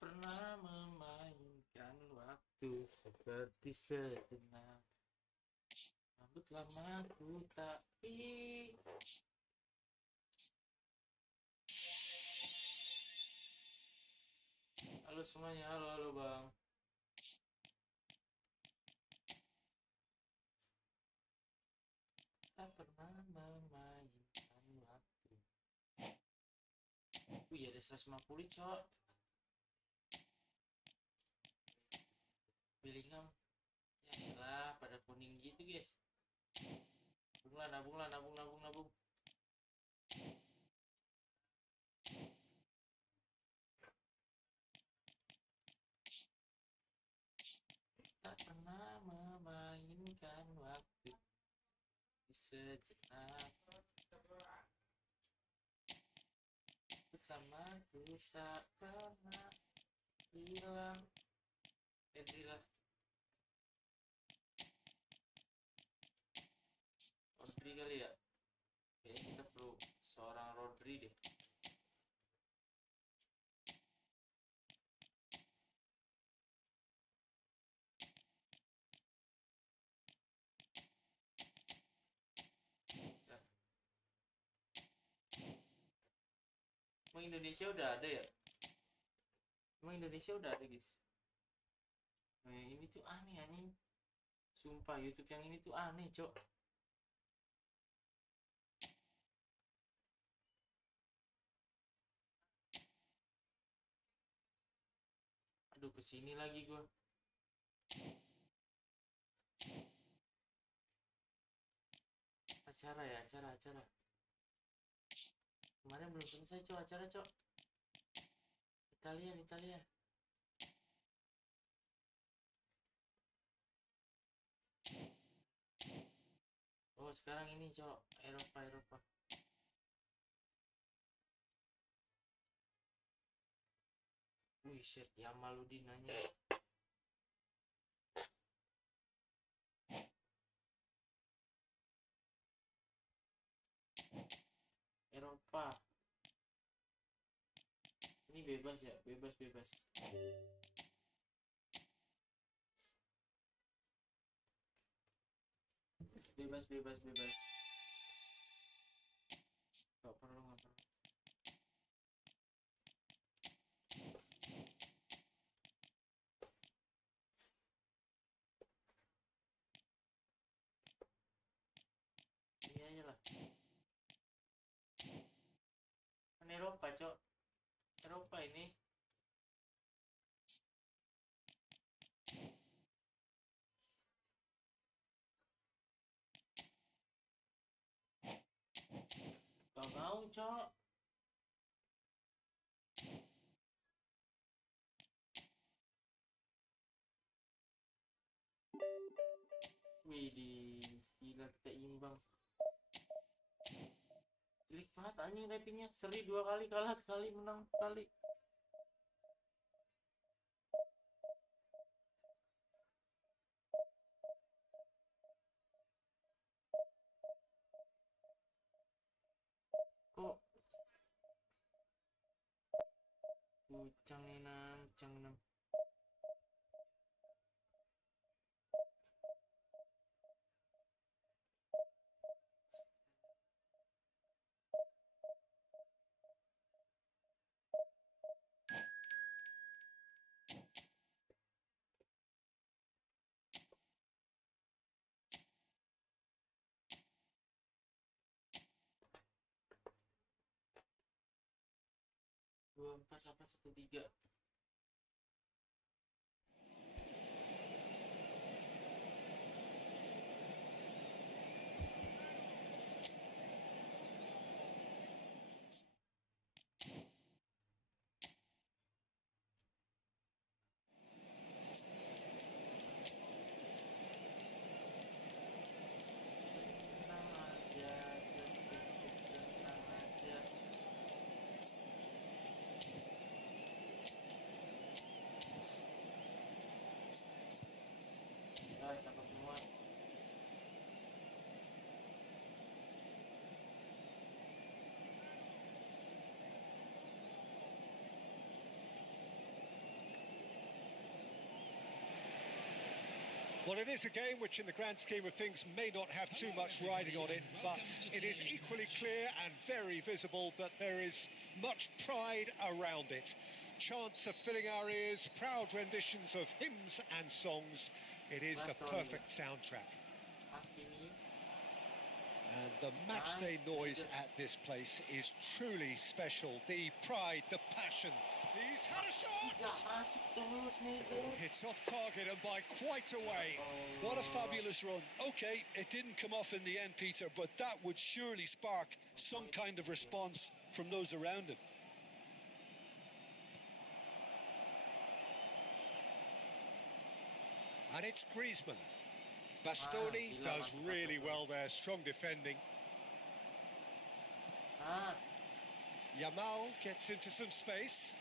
pernah memainkan waktu seperti sejenak. Rambut lamaku tapi halo semuanya, halo bang. Tak pernah memainkan waktu. Wih, ada 150 cok. Bellingham. Ya lah, pada kuning gitu guys. Nabung lah, nabung. Tak pernah memainkan waktu sejenak. Bersamaku tak pernah hilang. Edrilah. Rodri kali ya. Kayaknya kita perlu seorang Rodri deh. Nah, emang Indonesia udah ada ya? Emang Indonesia udah ada guys. Nah, ini tuh aneh. Sumpah YouTube yang ini tuh aneh cok. Aduh, kesini lagi gua. Acara. Kemarin belum selesai cok, acara cok. Italia. Oh sekarang ini cok, Eropa. Wih shit, Yamaludin nanya. Eropa. Ini bebas ya, bebas. Bebas. Gak perlu. Ini aja lah. Kan Eropa cok. Eropa ini. Gak mau cok. Widih, gila kita imbang. Jelek banget anjing ratingnya. Seri 2 kali, kalah sekali, menang sekali. Kok Ucang enam. 24813. Tenang aja. Well, it is a game which in the grand scheme of things may not have too much riding on it, but it is equally clear and very visible that there is much pride around it. Chants are filling our ears, proud renditions of hymns and songs. It is the perfect soundtrack. And the matchday noise at this place is truly special. The pride, the passion. He's had a shot! It's off target and by quite a way. What a fabulous run. Okay, it didn't come off in the end, Peter, but that would surely spark some kind of response from those around him. And it's Griezmann. Bastoni does really well there, strong defending. Yamal gets into some space.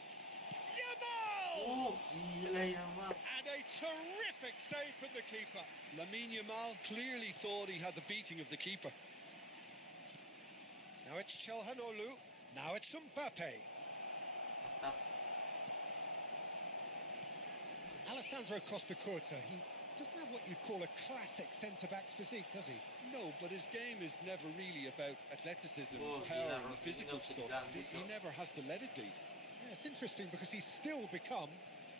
Yamal! And a terrific save from the keeper. Lamine Yamal clearly thought he had the beating of the keeper. Now it's Çalhanoğlu. Now it's Mbappe. Alessandro Costacurta, he doesn't have what you'd call a classic centre-back's physique, does he? No, but his game is never really about athleticism, power and the physical stuff. He never has to let it be. Yeah, it's interesting because he's still become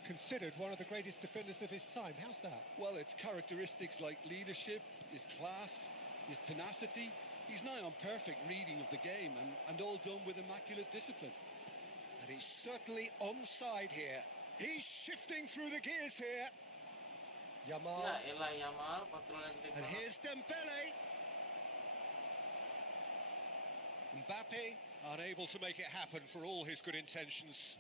considered one of the greatest defenders of his time. How's that? Well, it's characteristics like leadership, his class, his tenacity. He's nigh on perfect reading of the game and all done with immaculate discipline. And he's certainly onside here. He's shifting through the gears here. Yamal. And here's Dembele. Mbappe unable to make it happen for all his good intentions.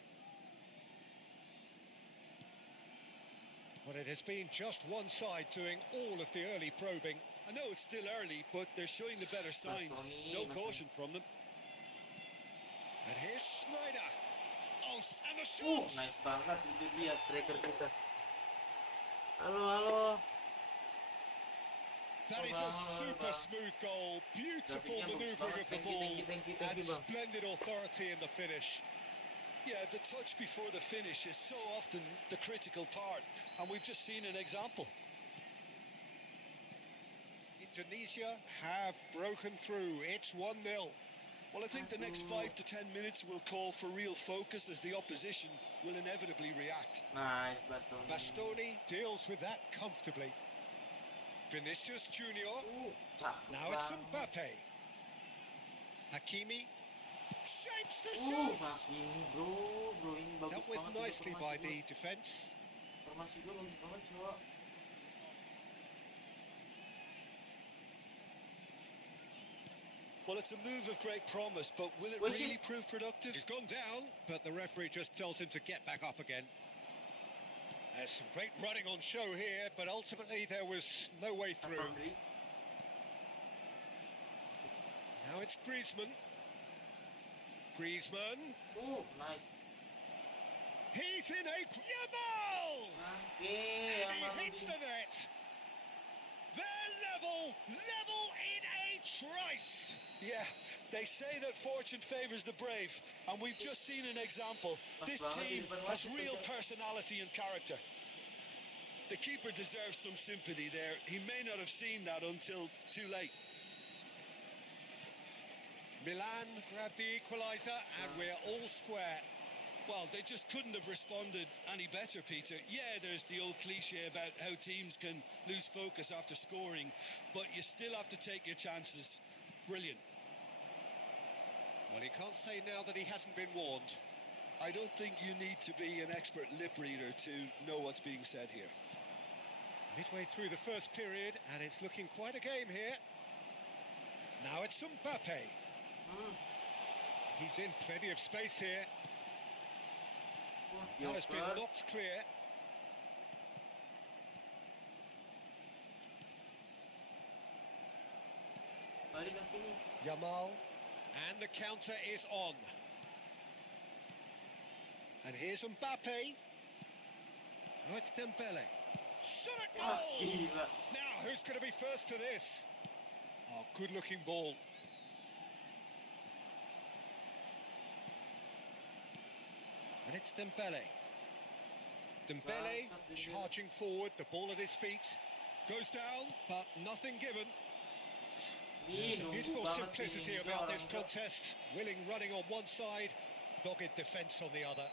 Well, it has been just one side doing all of the early probing. I know it's still early, but they're showing the better signs. No caution from them. And here's Schneider. Oh, and the shot! Nice banget, itu dia striker kita. Halo. That is a super smooth goal. Beautiful manoeuvring of the ball. And splendid authority in the finish. Yeah, the touch before the finish is so often the critical part. And we've just seen an example. Indonesia have broken through. It's 1-0. Well, I think the next 5 to 10 minutes will call for real focus as the opposition will inevitably react. Nice, Bastoni. Bastoni deals with that comfortably. Vinicius Junior. Now it's Mbappe. Hakimi shapes the shots. Dealt with nicely by the defence. Well, it's a move of great promise, but will it really prove productive? He's gone down, but the referee just tells him to get back up again. There's some great running on show here, but ultimately there was no way through. Now it's Griezmann. Griezmann. Oh, nice. He's in a Yamal! And he hits the net. They're level in a trice. Yeah, they say that fortune favours the brave, and we've just seen an example. This team has real personality and character. The keeper deserves some sympathy there. He may not have seen that until too late. Milan grabbed the equaliser, and we're all square. Well, they just couldn't have responded any better, Peter. Yeah, there's the old cliche about how teams can lose focus after scoring, but you still have to take your chances. Brilliant. Well, he can't say now that he hasn't been warned. I don't think you need to be an expert lip reader to know what's being said here. Midway through the first period, and it's looking quite a game here. Now it's Mbappe. He's in plenty of space here. That has been knocked clear. Yamal. And the counter is on. And here's Mbappe. Oh, it's Dembele. Shot a goal! Now, who's going to be first to this? Oh, good-looking ball. And it's Dembele. Dembele charging forward, the ball at his feet. Goes down, but nothing given. Ih, There's a nunggu beautiful banget simplicity ini about orang this itu. contest. Willing running on one side, dogged defence on the other.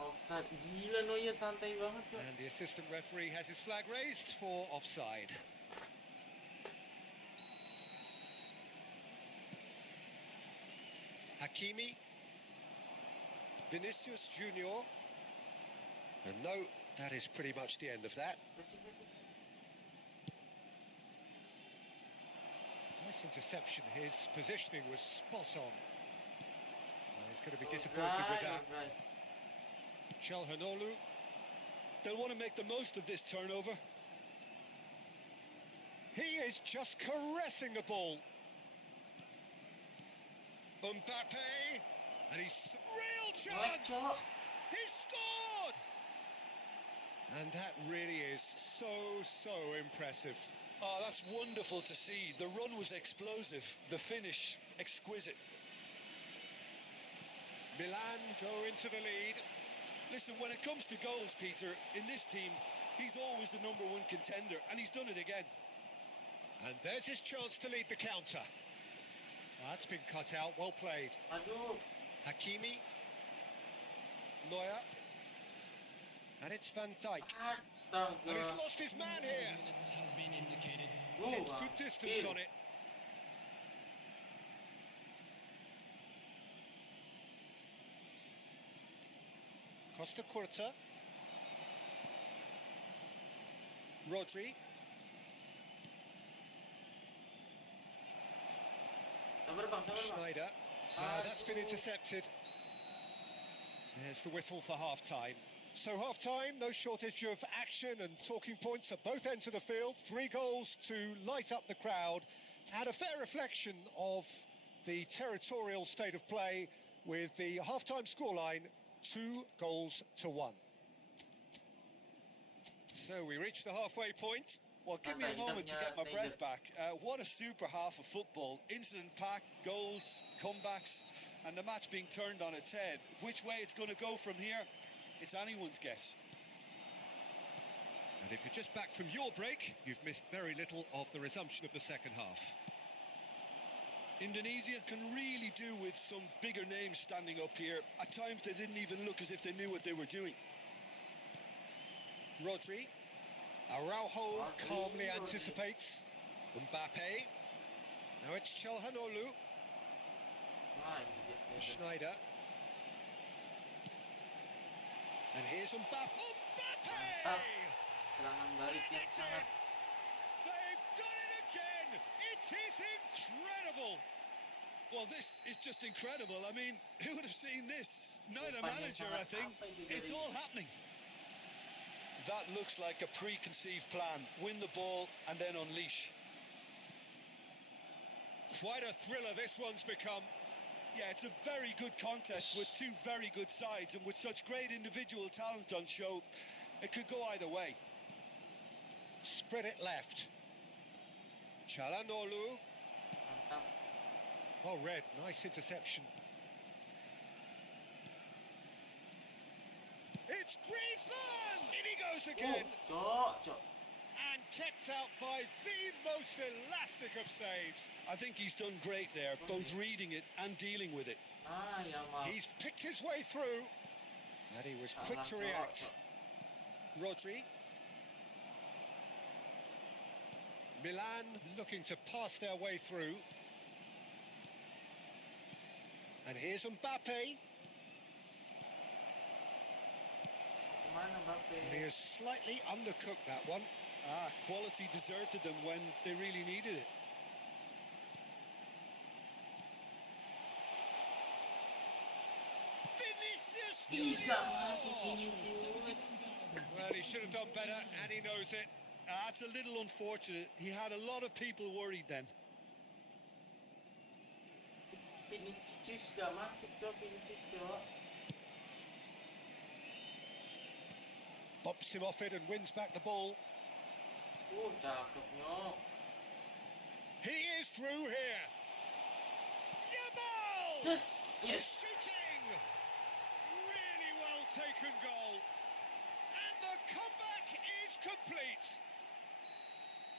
Offside. Gila Neuer santai banget, Cok. And the assistant referee has his flag raised for offside. Hakimi. Vinicius Junior. And no, that is pretty much the end of that. Bersih. Nice interception. His positioning was spot on. He's going to be disappointed with that. Right. Çalhanoğlu. They'll want to make the most of this turnover. He is just caressing the ball. Mbappe. And he's real chance. Cok. He scored. And that really is so impressive. Oh, that's wonderful to see. The run was explosive, the finish exquisite. Milan go into the lead. Listen, when it comes to goals, Peter, in this team, he's always the #1 contender, and he's done it again. And there's his chance to lead the counter. That's been cut out, well played. Aduh. Hakimi. Neuer. And it's Van Dijk. Astaga. And he's lost his man here. Gets good distance on it. Costa Curta. Rodri. Sabar bang. Schneider. That's been intercepted. There's the whistle for half-time. So half-time, no shortage of action and talking points at both ends of the field. 3 goals to light up the crowd, and a fair reflection of the territorial state of play with the half-time scoreline 2-1. So we reach the halfway point. Well, give me a moment to get my breath back. What a super half of football. Incident-packed, goals, comebacks, and the match being turned on its head. Which way it's going to go from here, it's anyone's guess. And if you're just back from your break, you've missed very little of the resumption of the second half. Indonesia can really do with some bigger names standing up here. At times they didn't even look as if they knew what they were doing. Rodri. Araujo calmly anticipates. Mbappe. Now it's Çalhanoğlu. Schneider. And here's Mbappe. Mbappe! Serangan balik yang sangat. They've done it again! It is incredible! Well, this is just incredible. I mean, who would have seen this? Neither manager, I think. It's all happening. That looks like a preconceived plan. Win the ball and then unleash. Quite a thriller this one's become. Yeah, it's a very good contest with two very good sides, and with such great individual talent on show, it could go either way. Spread it left. Çalhanoğlu. Mantap. Oh, red. Nice interception. It's Griezmann! In he goes again. Cok. And kept out by the most elastic of saves. I think he's done great there, both reading it and dealing with it. Yamal. He's picked his way through. And he was quick to react. Rodri. Milan looking to pass their way through. And here's Mbappe. Kemana Mbappe? And he has slightly undercooked that one. Quality deserted them when they really needed it. Vinicius Tidak Junior! masuk Vinicius. Well, he should have done better, and he knows it. It's a little unfortunate. He had a lot of people worried then. Vinicius gak masuk, Cok. Vinicius, Cok. Bops him off it and wins back the ball. Cakep, Nyok. He is through here. Yamal! Yes. Shooting! Really well taken goal. And the comeback is complete.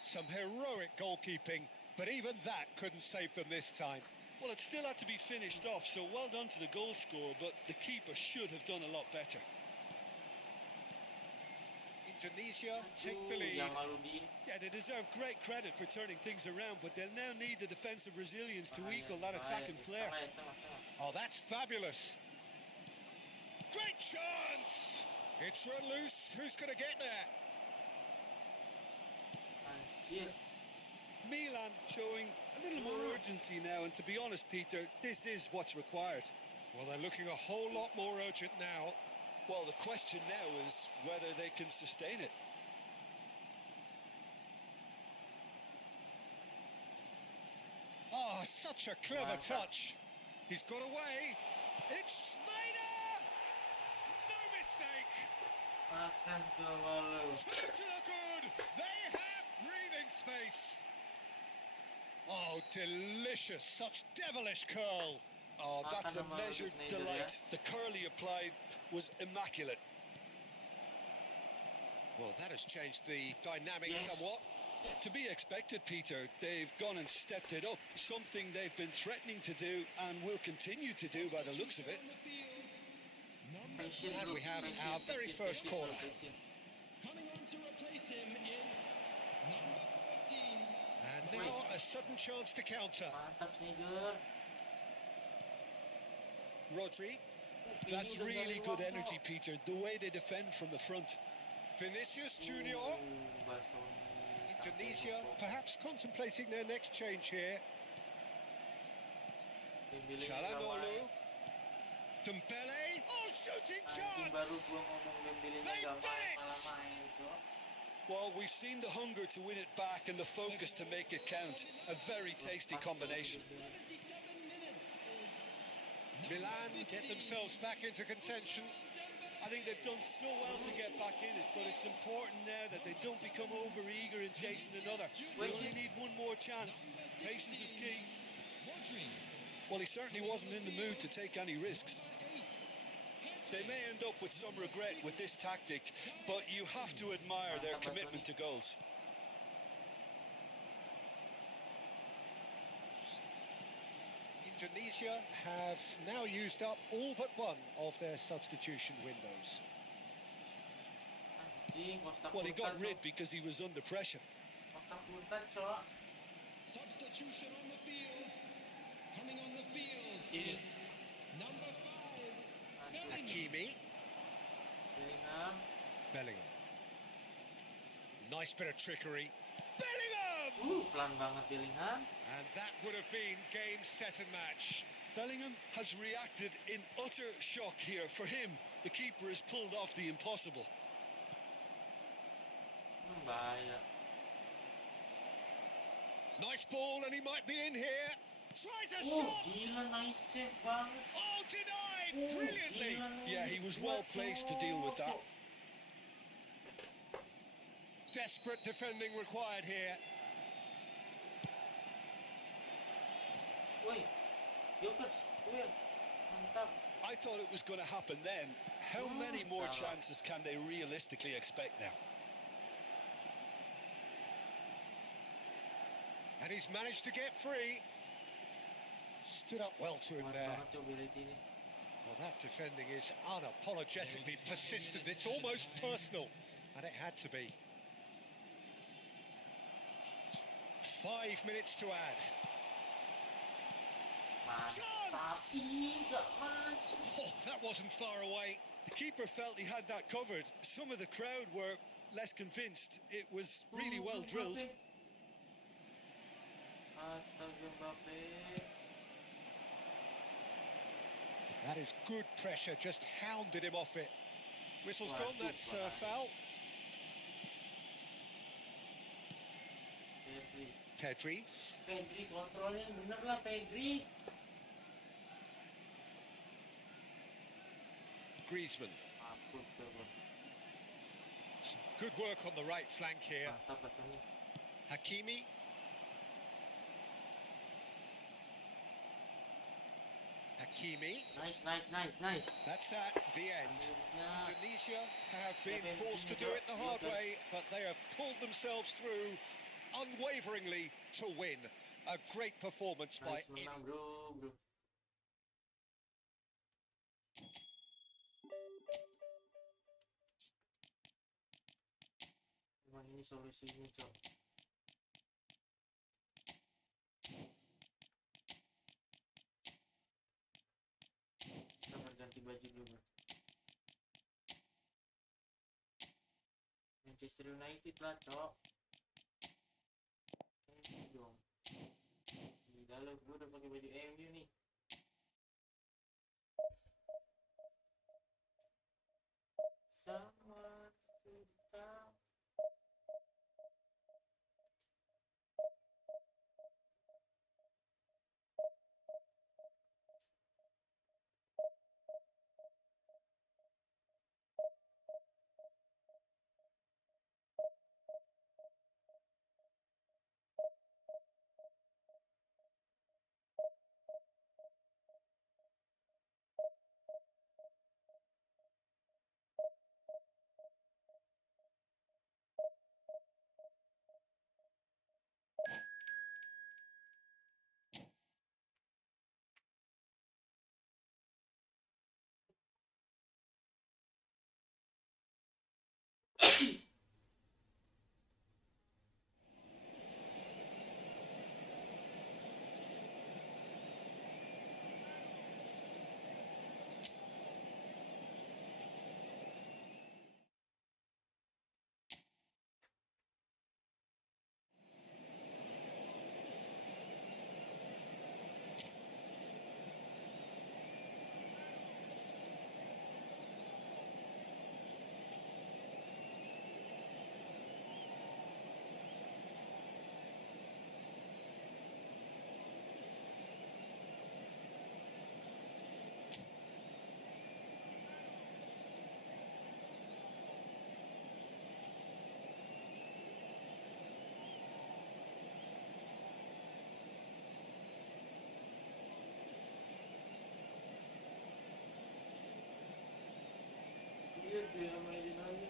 Some heroic goalkeeping, but even that couldn't save them this time. Well, it still had to be finished off, so well done to the goal scorer, but the keeper should have done a lot better. Indonesia take the lead. Jamaluddin. Yeah, they deserve great credit for turning things around, but they'll now need the defensive resilience to equal that attacking flair. Oh, that's fabulous. Great chance! It's run loose. Who's going to get there? Anjir. Milan showing a little more urgency now, and to be honest, Peter, this is what's required. Well, they're looking a whole lot more urgent now. Well, the question now is whether they can sustain it. Oh, such a clever touch. He's got away. It's Snyder! No mistake! Makan coba lu. Through to the good. They have breathing space. Oh, delicious. Such devilish curl. Oh, that's a measured delight. The curl he applied was immaculate. Well, that has changed the dynamic somewhat. To be expected, Peter. They've gone and stepped it up. Something they've been threatening to do and will continue to do by the looks of it. And we have our very first corner. Coming on to replace him is number 14. And now a sudden chance to counter. Mantap Sneaker. Rodri. That's really good energy, Peter. The way they defend from the front. Vinicius Junior. Indonesia perhaps contemplating their next change here. Çalhanoğlu. Dembele. Oh, shooting chance! They've done it! Well, we've seen the hunger to win it back and the focus to make it count. A very tasty combination. 77 minutes is Milan get themselves back into contention. I think they've done so well to get back in it, but it's important now that they don't become over-eager in chasing another. They only need one more chance. Patience is key. Rodri. Well, he certainly wasn't in the mood to take any risks. They may end up with some regret with this tactic, but you have to admire their commitment to goals. Indonesia have now used up all but one of their substitution windows. Well, he got rid because he was under pressure. Substitution on the field. Coming on the field is number 5. Bellingham. Hakimi. Bellingham. Nice bit of trickery. Bellingham! Pelan banget Bellingham. And that would have been game, set and match. Bellingham has reacted in utter shock here. For him, the keeper has pulled off the impossible. Bahaya. Nice ball, and he might be in here. Tries a Oh, shot! gila nice save banget. Oh, denied! Brilliantly! Yeah, he was well placed to deal with that. Desperate defending required here. Woi, Jokers, duel. Mantap. I thought it was going to happen then. How many more chances can they realistically expect now? And he's managed to get free. Stood up well to him Kuat there. banget mobility ini. Well, that defending is unapologetically persistent. It's almost personal, and it had to be. 5 minutes to add. Mantap. Ih, gak masuk. Oh, that wasn't far away. The keeper felt he had that covered. Some of the crowd were less convinced. It was really well drilled. Astaga, Mbappe. That is good pressure, just hounded him off it. Whistle's gone, that's foul. Pedri. Pedri. Pedri kontrolnya bener lah Pedri. Griezmann. Hapus tuh bro. Some good work on the right flank here. Mantap rasanya. Hakimi. Hakimi. Nice. That's that, the end. Akhirnya. Indonesia have been forced to do it the hard way, but they have pulled themselves through unwaveringly to win. A great performance by Nice menang bro. Emang ini solusinya cok. Sabar ganti baju dulu. Manchester United lah cok. MU dong. Gila lo, gue udah pakai baju MU nih. Sama kita. Iya tuh yang mainin aja.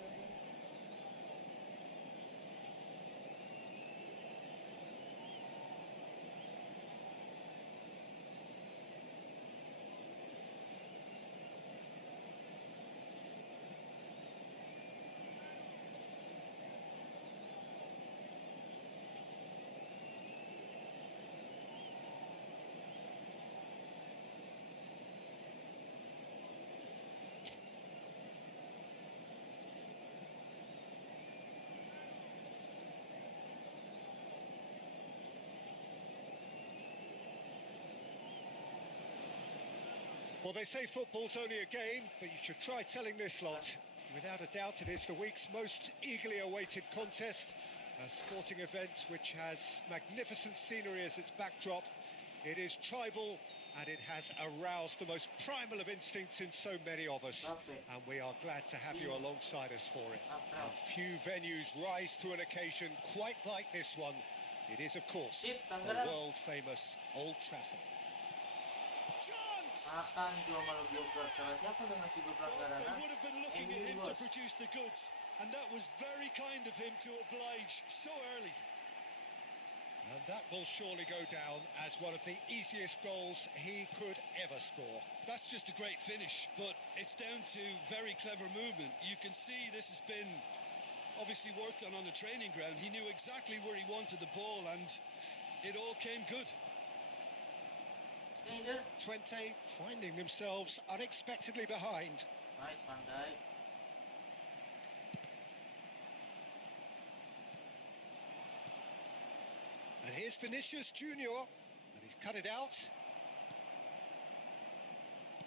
Well, they say football's only a game, but you should try telling this lot. Without a doubt, it is the week's most eagerly awaited contest, a sporting event which has magnificent scenery as its backdrop. It is tribal, and it has aroused the most primal of instincts in so many of us, and we are glad to have you alongside us for it. And few venues rise to an occasion quite like this one. It is, of course, the world-famous Old Trafford. Akan cuma malu blogger. Salah siapa yang ngasih gue pelanggaran? They would have been looking at him to produce the goods, and that was very kind of him to oblige so early. And that will surely go down as one of the easiest goals he could ever score. That's just a great finish, but it's down to very clever movement. You can see this has been obviously worked on the training ground. He knew exactly where he wanted the ball, and it all came good. Twente finding themselves unexpectedly behind. Nice, Van Dijk. And here's Vinicius Junior, and he's cut it out.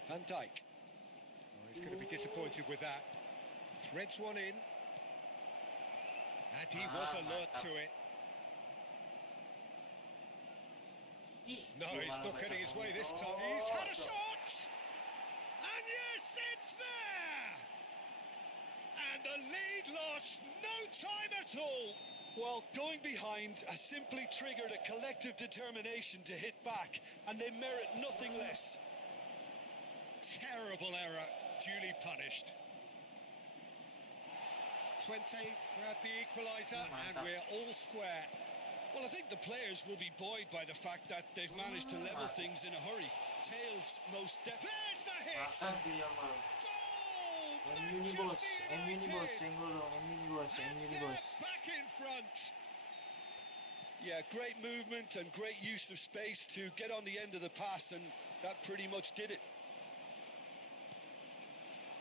Van Dijk. Oh, he's going to be disappointed with that. Threads one in. And he was alert to it. No, he's not getting his way this time. He's had a shot! And yes, it's there! And the lead lost no time at all. Well, going behind has simply triggered a collective determination to hit back, and they merit nothing less. Terrible error, duly punished. Twente grabbed the equaliser, and we're all square. Well, I think the players will be buoyed by the fact that they've managed to level things in a hurry. Tails most definitely. There's the hit! Makan tuh Yamal. Goal! MU nih bos, Manchester MU nih bos, United! senggol dong, MU nih bos, And MU nih they're bos. back in front. Yeah, great movement and great use of space to get on the end of the pass, and that pretty much did it.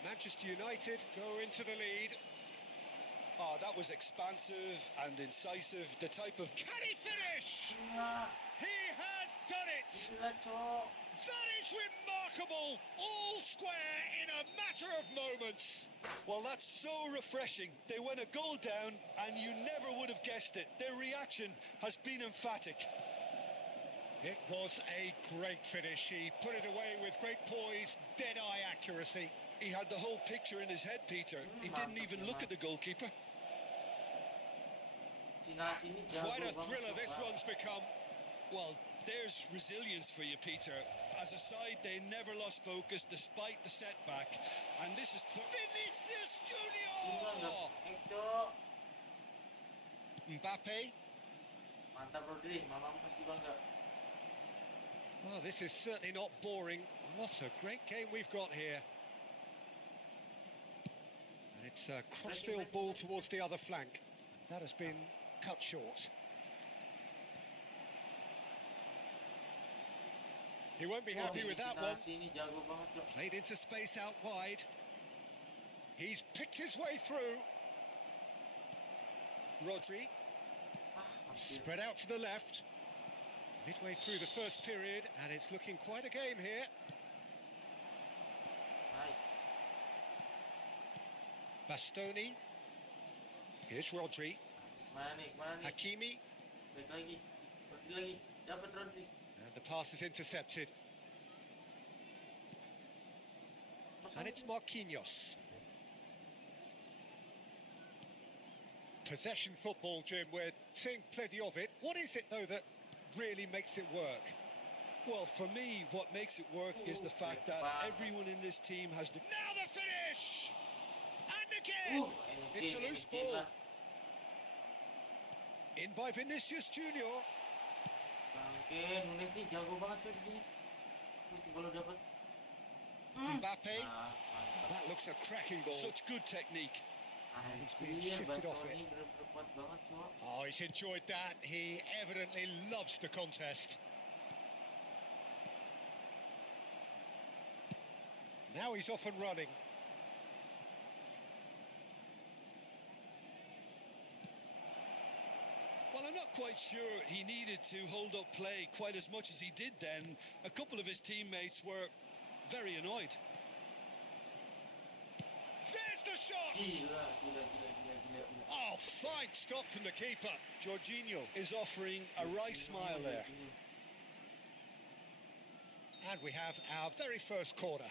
Manchester United go into the lead. Oh, that was expansive and incisive. The type of... Can he finish? Gila, He has done it! gila cowok. That is remarkable! All square in a matter of moments. Well, that's so refreshing. They went a goal down, and you never would have guessed it. Their reaction has been emphatic. It was a great finish. He put it away with great poise, dead-eye accuracy. He had the whole picture in his head, Peter. He didn't even look at the goalkeeper. Si Nasi ini jago Quite a banget, thriller Cok. this one's become. Well, there's resilience for you, Peter. As a side, they never lost focus despite the setback. And this is... Vinicius Gila, Junior! Cok. Mbappe. Mantap Rodri, mamamu pasti bangga. Well, this is certainly not boring. What a great game we've got here. And it's a crossfield ball towards the other flank. That has been cut short. He won't be happy with that one. Si Nasi ini jago banget, Cok. Played into space out wide. He's picked his way through. Rodri. Hampir. Spread out to the left. Midway through the first period, and it's looking quite a game here. Nice. Bastoni. Here's Rodri. Mana nih? Hakimi. Baik lagi. Rodri lagi. Dapat Rodri. And the pass is intercepted. And it's Marquinhos. Possession football, Jim. We're seeing plenty of it. What is it, though, that really makes it work? Well, for me, what makes it work is the fact that everyone in this team has the... Now the finish! And again! It's a loose ball. In by Vinicius Junior. Bangke, Nunes nih jago banget tuh di sini. Coba lo dapat. Mbappe. Mantap. That looks a cracking ball. Such good technique. And he's been Anjir, shifted off Bastoni it. bener-bener kuat banget, Cok. Oh, he's enjoyed that. He evidently loves the contest. Now he's off and running. Well, I'm not quite sure he needed to hold up play quite as much as he did then. A couple of his teammates were very annoyed. There's the shot! Gila. Oh, fine stop from the keeper. Jorginho is offering a right smile there. And we have our very first corner.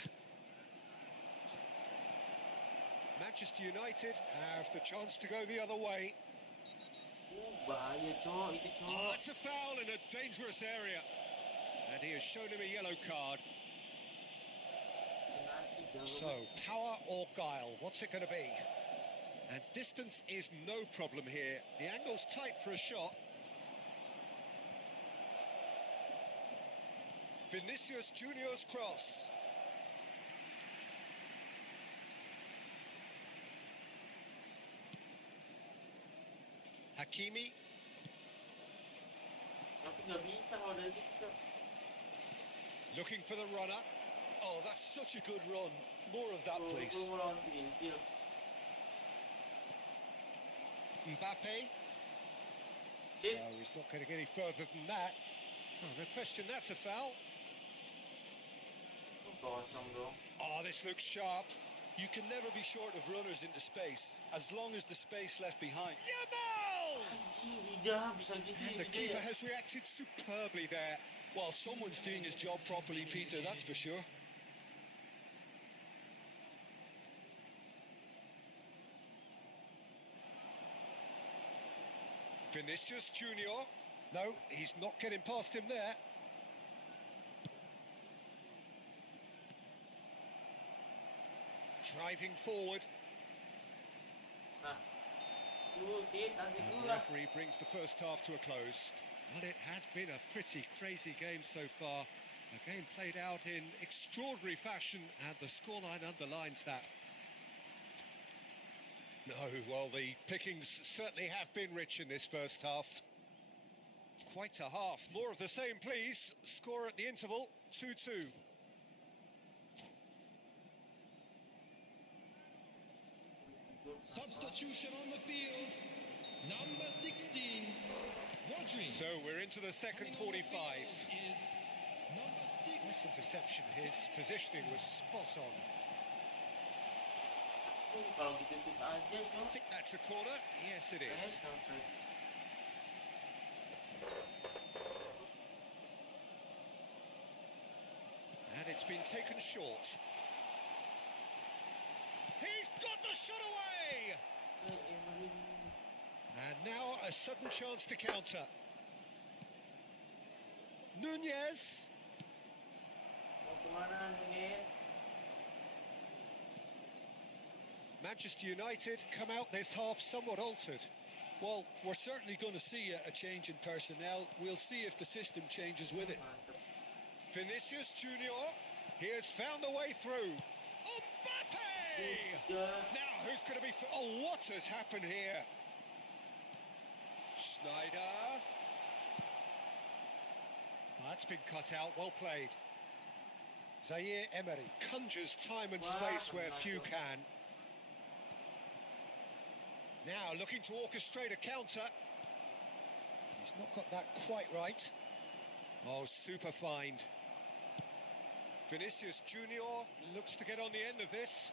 Manchester United have the chance to go the other way. Bahaya, Cok. Itu, Oh, Cok. that's a foul in a dangerous area. And he has shown him a yellow card. Si Nasi jago So, banget. power or guile, what's it going to be? And distance is no problem here. The angle's tight for a shot. Vinicius Junior's cross. Hakimi. Tapi nggak bisa kalau dari situ, Cok. Looking for the runner. Oh, that's such a good run. More of that, please. Gue mau lawan Pintil. Mbappe. Sip. No, he's not getting any further than that. Oh, no question, that's a foul. Kosong dong. Oh, this looks sharp. You can never be short of runners into space, as long as the space left behind. Yamal! Anjing, lidah bisa gitu And the ya, keeper ya. has reacted superbly there. Well, someone's doing his job properly, Peter, that's for sure. Vinicius Junior. No, he's not getting past him there. Driving forward. Nah, And the referee brings the first half to a close. Well, it has been a pretty crazy game so far. A game played out in extraordinary fashion, and the scoreline underlines that. No, well, the pickings certainly have been rich in this first half. Quite a half. More of the same, please. Score at the interval, 2-2. Substitution on the field. Number 16, Rodri. So we're into the second 45. Is number 6. Nice interception. His positioning was spot on. Kalau gitu aja, I Cok. think that's a corner. Yes, it is. And it's been taken short. He's got the shot away! And now a sudden chance to counter. Nunez. Mau kemana, Nunes? Manchester United come out this half somewhat altered. Well, we're certainly going to see a change in personnel. We'll see if the system changes with it. Mantap. Vinicius Junior. He has found the way through. Mbappe! Ya. Now, who's going to be... Oh, what has happened here? Schneider. That's been cut out. Well played. Zaire Emery conjures time and space where few can. Now looking to orchestrate a counter. He's not got that quite right. Oh, super find. Vinicius Junior looks to get on the end of this.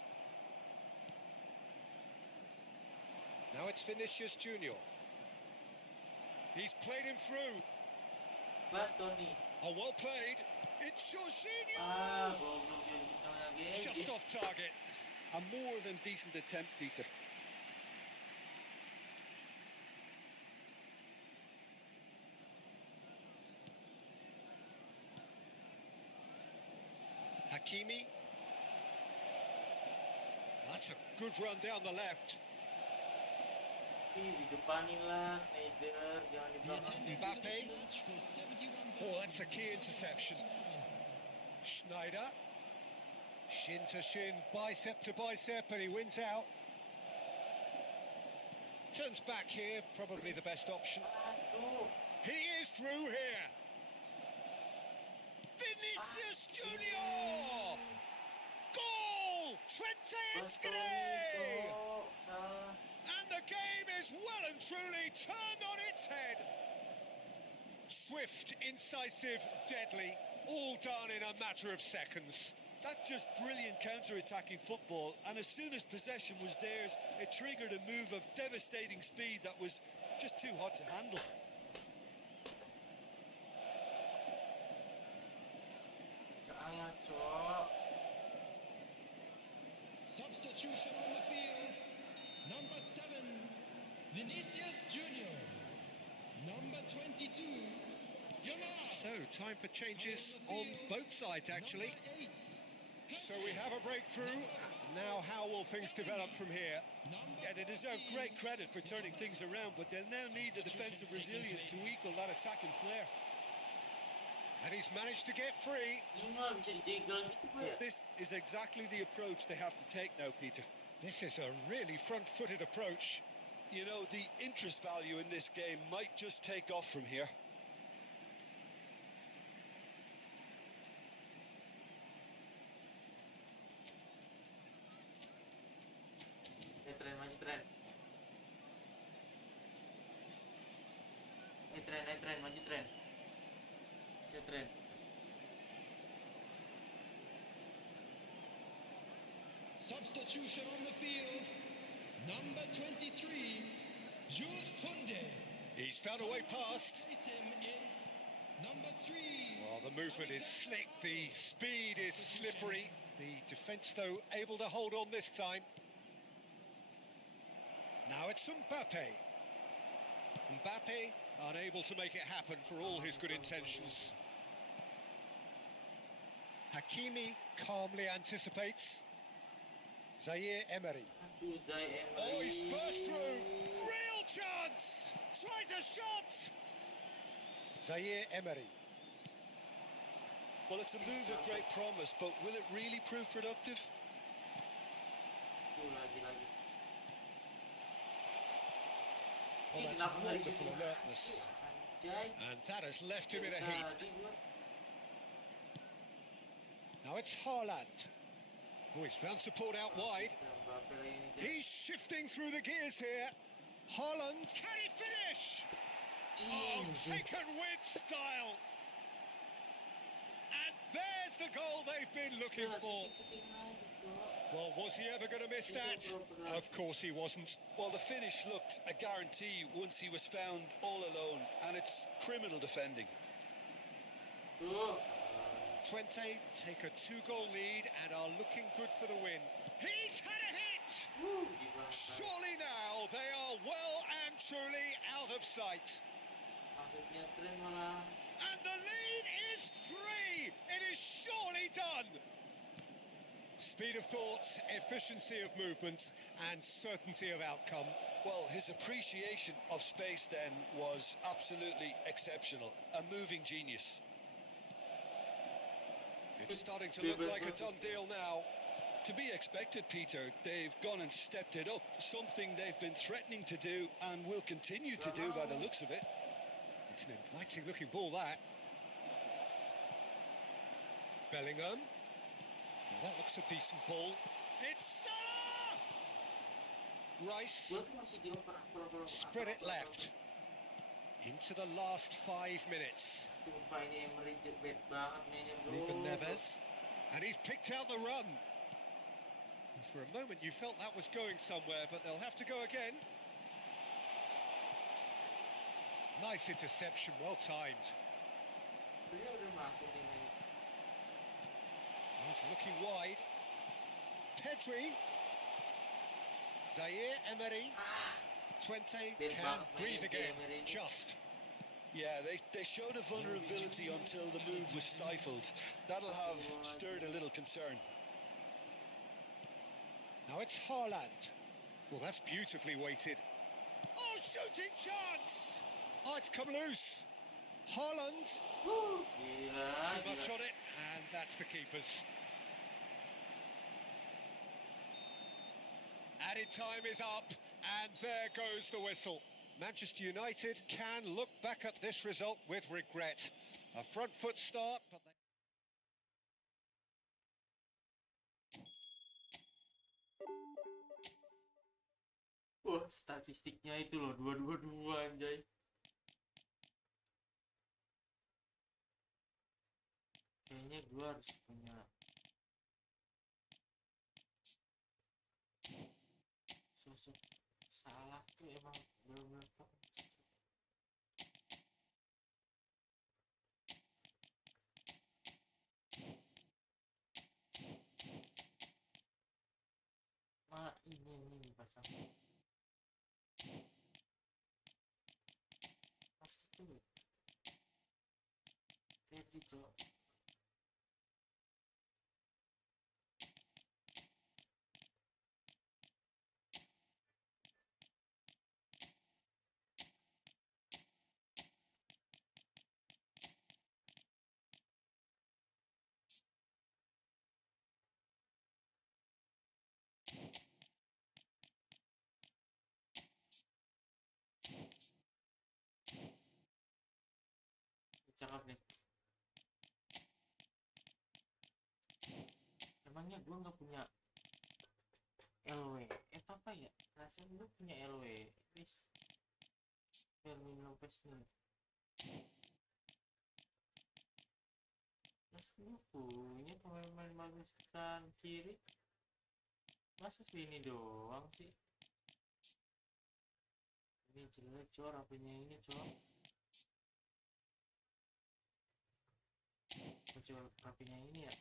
Now it's Vinicius Junior. He's played him through. Kelas, Tony. Oh, well played. It's Jorginho! Goblok yang kita lagi. Just off target. A more than decent attempt, Peter. Hakimi. That's a good run down the left. Di depanin lah, Schneider. Jangan di The belakang. attendance Mbappe. of the match was 71,000. Oh, that's a key interception. Schneider. Shin to shin, bicep to bicep, and he wins out. Turns back here, probably the best option. Aduh. He is through here. Vinicius Junior! Goal! Trent Betul nih, Cok. Salah. And the game is well and truly turned on its head. Swift, incisive, deadly, all done in a matter of seconds. That's just brilliant counter-attacking football, and as soon as possession was theirs, it triggered a move of devastating speed that was just too hot to handle. Sangat, Cok. Substitution on the field. Number 7, Vinicius Junior. Number 22, Yonah. So, time for changes on both sides, actually. Number 8, So we have a breakthrough. Now, how will things develop from here? Yeah, they deserve great credit for turning things around, but they'll now need the defensive resilience to equal that attacking flair. And he's managed to get free. Ini mah bisa dijegal gitu, Bu, ya? But this is exactly the approach they have to take now, Peter. This is a really front-footed approach. You know, the interest value in this game might just take off from here. Tren, maju tren. Tren, maju tren. Saya tren. Substitution on the field. Number 23, Jules Koundé. He's found a way past. Replace him is number 3. Well, the movement is slick, the speed is slippery. The defence, though, able to hold on this time. Now it's Mbappe. Mbappe unable to make it happen for all his good intentions. Hakimi calmly anticipates. Zaire Emery. Aduh, Zai Emery. Oh, he's burst through. Real chance! Tries a shot! Zaire Emery. Well, it's a move of great promise, but will it really prove productive? Lagi. Oh, that's wonderful alertness. And that has left him in a heap. Now it's Haaland. Oh, he's found support out wide. He's shifting through the gears here. Haaland, can he finish? Oh, taken with style. And there's the goal they've been looking for. Well, was he ever going to miss that? Of course he wasn't. Well, the finish looked a guarantee once he was found all alone, and it's criminal defending. Twente take a 2-goal lead and are looking good for the win. He's had a hit! Surely now they are well and truly out of sight. And the lead is 3! It is surely done! Speed of thought, efficiency of movement, and certainty of outcome. Well, his appreciation of space then was absolutely exceptional. A moving genius. It's starting to look like a done deal now. To be expected, Peter. They've gone and stepped it up. Something they've been threatening to do and will continue to do by the looks of it. It's an inviting looking ball, that. Bellingham. Now that looks a decent ball. It's Salah! Rice. Spread it left. Into the last 5 minutes. Ruben Neves. And he's picked out the run. For a moment you felt that was going somewhere, but they'll have to go again. Nice interception, well timed. He's looking wide. Pedri. Zaire Emery. Twente can breathe again. Just. Yeah, they showed a vulnerability until the move was stifled. That'll have stirred a little concern. Now it's Haaland. Well, that's beautifully weighted. Oh, shooting chance! Oh, it's come loose. Haaland. Too much on it, and that's the keeper's. Added time is up, and there goes the whistle. Manchester United can look back at this result with regret. A front foot start, but they... Wah, statistiknya itu loh, 2-2-2 anjay. Kayaknya gue harus punya sosok Salah tuh emang bener-bener malah ini pasang pasti tuh Pedri cok. Cakep nih. Emangnya gue nggak punya LW? Apa ya? Rasanya gue punya LW. Please. Fermin Lopez nih. Rasanya punya pemain-pemain bagus kan kiri. Masa ini doang sih? Ini jelek cor, apanya ini cor. Coba rapinya ini ya.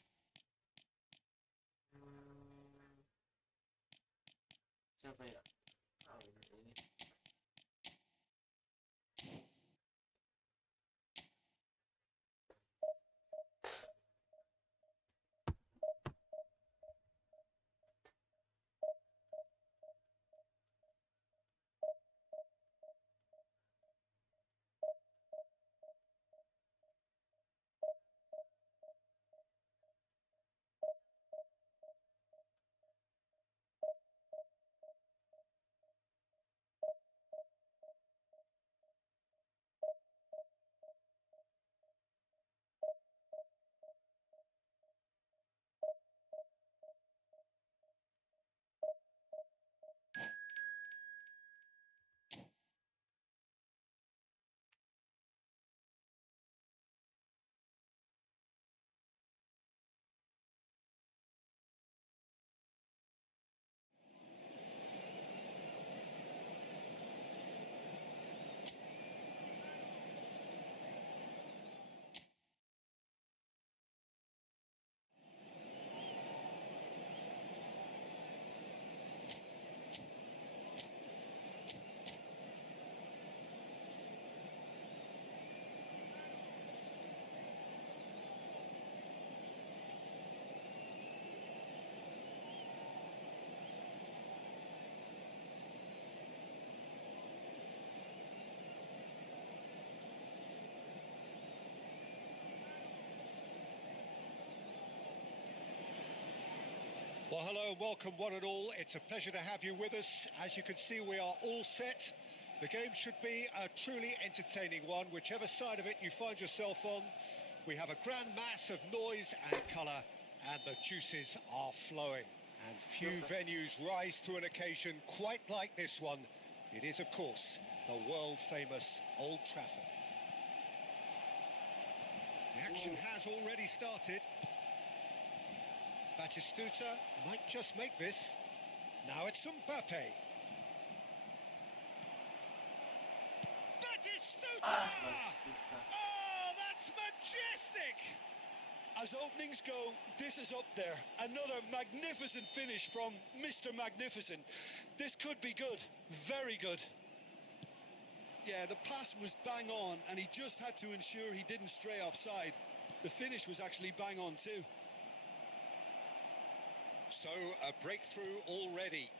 Siapa ya? Oh, ini. Well, hello and welcome one and all. It's a pleasure to have you with us. As you can see, we are all set. The game should be a truly entertaining one, whichever side of it you find yourself on. We have a grand mass of noise and colour, and the juices are flowing. And few venues rise to an occasion quite like this one. It is, of course, the world-famous Old Trafford. The action has already started. Batistuta might just make this. Now it's Mbappe. Batistuta! Oh, that's majestic! As openings go, this is up there. Another magnificent finish from Mr. Magnificent. This could be good, very good. Yeah, the pass was bang on, and he just had to ensure he didn't stray offside. The finish was actually bang on too. So, a breakthrough already.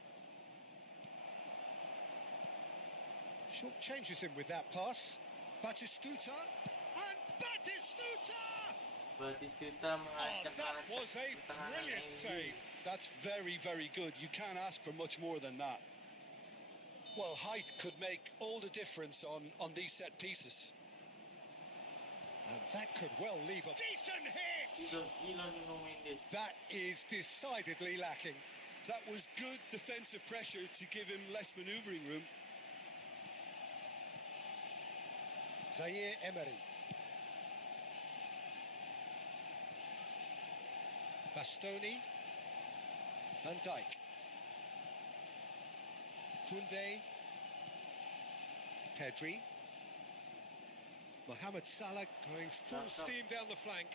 Short changes him with that pass. Batistuta, and Batistuta! Batistuta mengacak that was a brilliant save. That's very, very good. You can't ask for much more than that. Well, height could make all the difference on these set pieces. And that could well leave a decent hit! That is decidedly lacking. That was good defensive pressure to give him less manoeuvring room. Zaire Emery. Bastoni. Van Dijk. Koundé. Pedri. Mohamed Salah going full steam down the flank.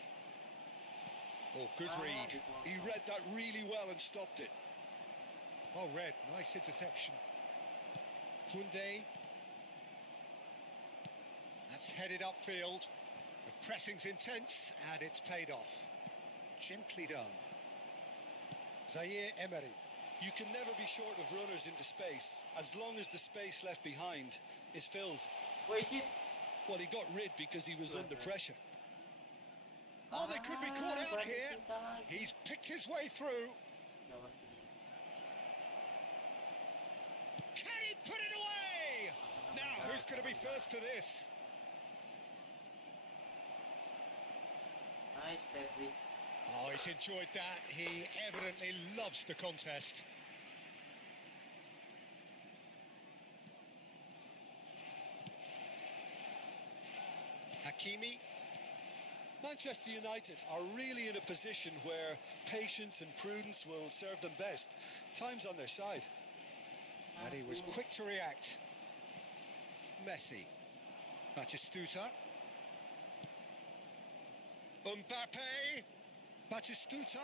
Oh, good read. He read that really well and stopped it. Well read, nice interception. Koundé. That's headed upfield. The pressing's intense and it's paid off. Gently done. Zaire Emery. You can never be short of runners into space, as long as the space left behind is filled. Well, he got rid because he was under pressure. Oh, they could be caught out here. He's picked his way through. Can he put it away? Now, who's going to be first to this? Nice, Pedri. Oh, he's enjoyed that. He evidently loves the contest. Hakimi. Manchester United are really in a position where patience and prudence will serve them best. Time's on their side. And he was quick to react. Messi. Batistuta. Mbappe. Batistuta.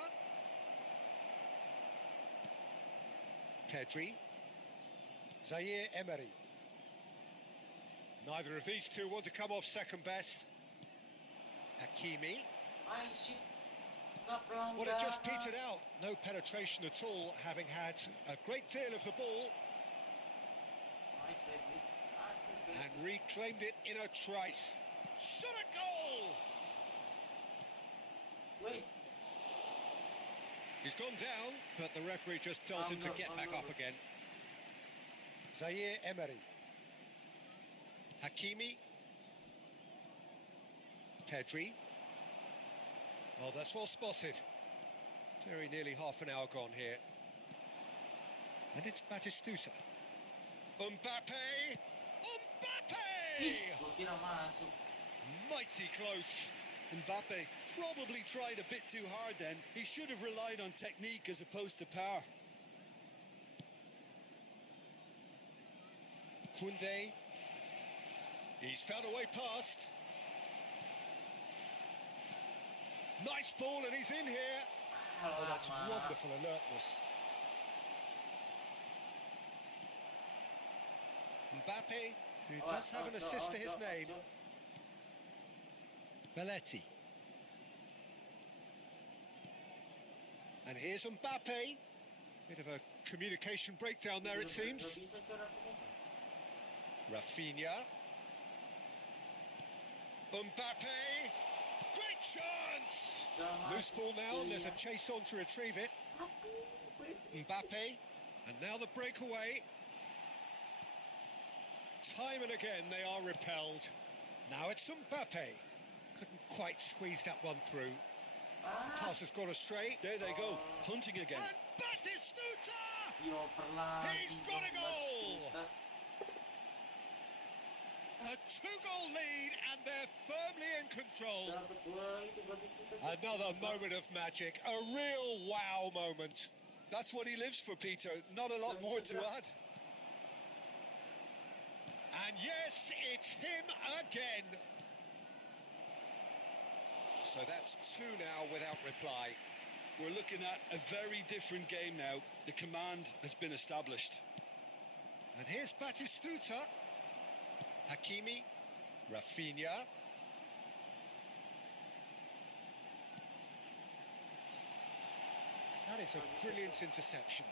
Pedri. Zaire Emery. Neither of these two want to come off second best. Hakimi. Well, it just petered out. No penetration at all, having had a great deal of the ball. And reclaimed it in a trice. Shot a goal! Wait. He's gone down, but the referee just tells him to get back up again. Zaire Emery. Hakimi. Pedri. Oh, that's well spotted. Very nearly half an hour gone here. And it's Batistuta. Mbappe! Mbappe! Mighty close. Mbappe probably tried a bit too hard then. He should have relied on technique as opposed to power. Koundé. He's found a way past. Nice ball and he's in here. Oh, that's wonderful alertness. Mbappe, who does have an assist to his name. Belletti. And here's Mbappe. Bit of a communication breakdown there, it seems. Rafinha. Mbappe. Great chance! Loose ball now, and there's a chase on to retrieve it. Mbappe, and now the breakaway. Time and again they are repelled. Now it's Mbappe. Couldn't quite squeeze that one through. Pass has gone astray. There they go, hunting again. And Batistuta! Dioper lagi. He's got a goal! A two-goal lead, and they're firmly in control. Dapat dua itu Batistuta. Another moment of magic, a real wow moment. That's what he lives for, Peter. Not a lot more to add. And yes, it's him again. So that's two now without reply. We're looking at a very different game now. The command has been established. And here's Batistuta. Hakimi. Rafinha. That is a brilliant interception.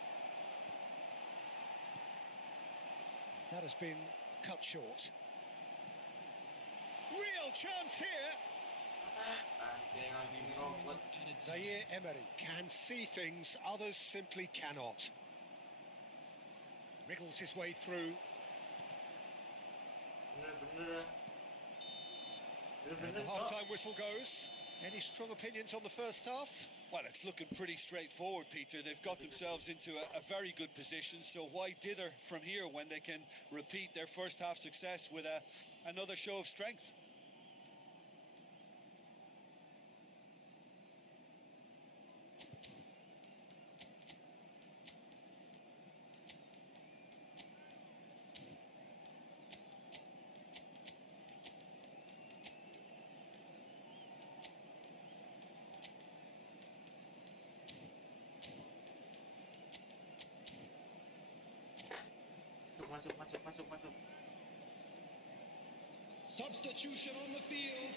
That has been cut short. Real chance here. Zaire Emery can see things others simply cannot. Wriggles his way through. And the half-time whistle goes. Any strong opinions on the first half? Well, it's looking pretty straightforward, Peter. They've got themselves into a very good position, so why dither from here when they can repeat their first half success with another show of strength? Masuk. Substitution on the field.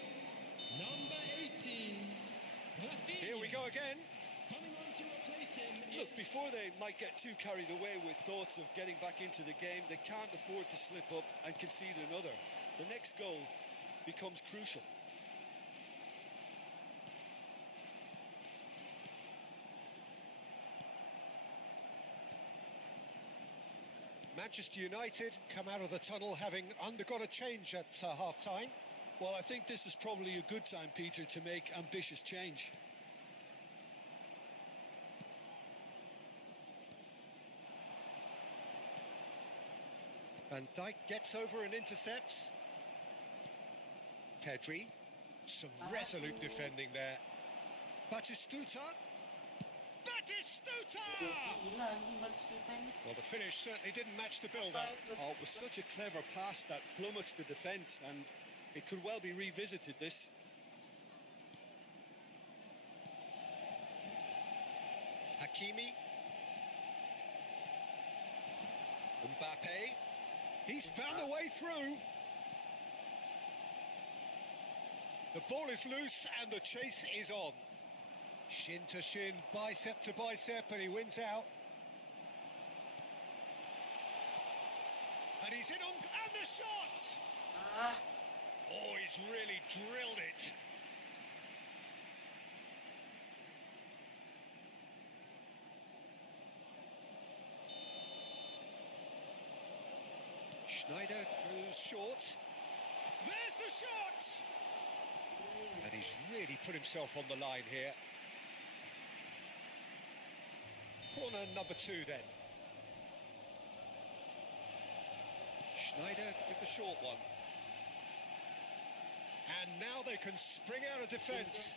Number 18. Rafinha. Here we go again. Coming on to replace him. Look, before they might get too carried away with thoughts of getting back into the game, they can't afford to slip up and concede another. The next goal becomes crucial. Manchester United come out of the tunnel having undergone a change at half-time. Well, I think this is probably a good time, Peter, to make ambitious change. Van Dijk gets over and intercepts. Pedri, some resolute defending there. Batistuta. Batistuta! Well, the finish certainly didn't match the build-up. Oh, it was such a clever pass that flummoxed the defence, and it could well be revisited, this. Hakimi. Mbappe. He's found a way through. The ball is loose and the chase is on. Shin to shin, bicep to bicep, and he wins out. And he's in on... And the shot! Oh, he's really drilled it. Schneider goes short. There's the shot! And he's really put himself on the line here. Corner number 2 then. Schneider with the short one. And now they can spring out of defence.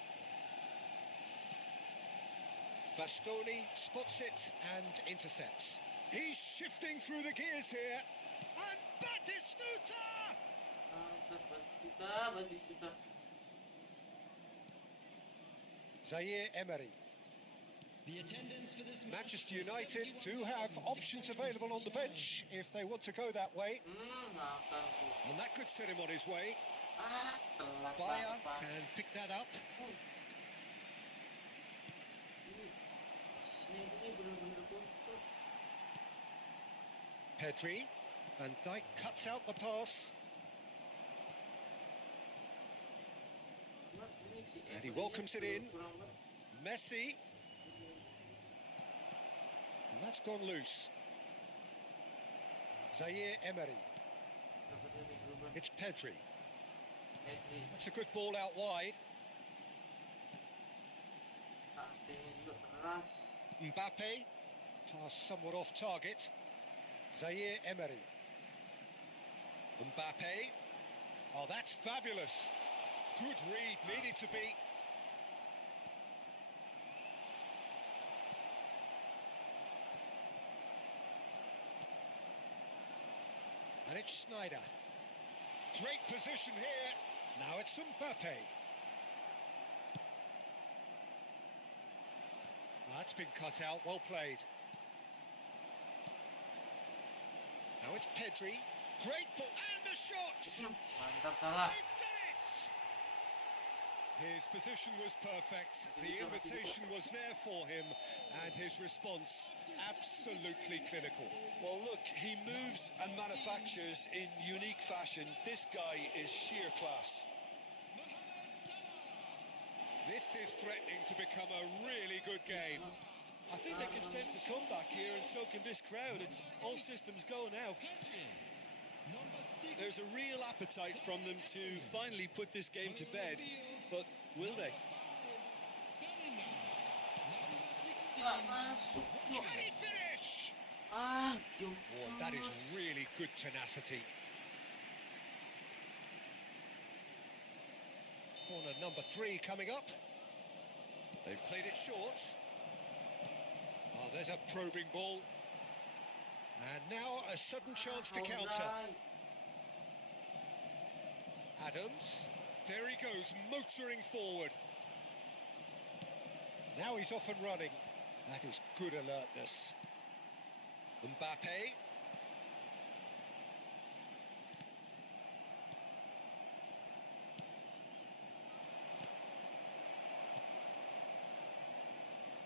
Bastoni spots it and intercepts. He's shifting through the gears here. And Batistuta! Batistuta. Zaire Emery. The attendance for this Manchester United do have options available on the bench if they want to go that way. And that could set him on his way. Bayer can pick that up. Pedri. Van Dijk cuts out the pass. And he welcomes it in. Messi. And that's gone loose. Zaire Emery. It's Pedri. That's a good ball out wide. Mbappe. Pass somewhat off target. Zaire Emery. Mbappe. Oh, that's fabulous. Good read, needed to be. And it's Snyder. Great position here. Now it's Mbappe. That's been cut out, well played. Now it's Pedri. Great ball, and the shot! Mantap, salah. They've done it! His position was perfect, the invitation was there for him, and his response absolutely clinical. Well, look, he moves and manufactures in unique fashion. This guy is sheer class. This is threatening to become a really good game. I think they can sense a comeback here, and so can this crowd. It's all systems go now. There's a real appetite from them to finally put this game to bed, but will they? Nggak masuk, Cuk. Can he finish? Ah, Oh, that is really good tenacity. Corner number 3 coming up. They've played it short. Oh, there's a probing ball. And now a sudden chance to counter. Adams. There he goes, motoring forward. Now he's off and running. That is good alertness. Mbappe.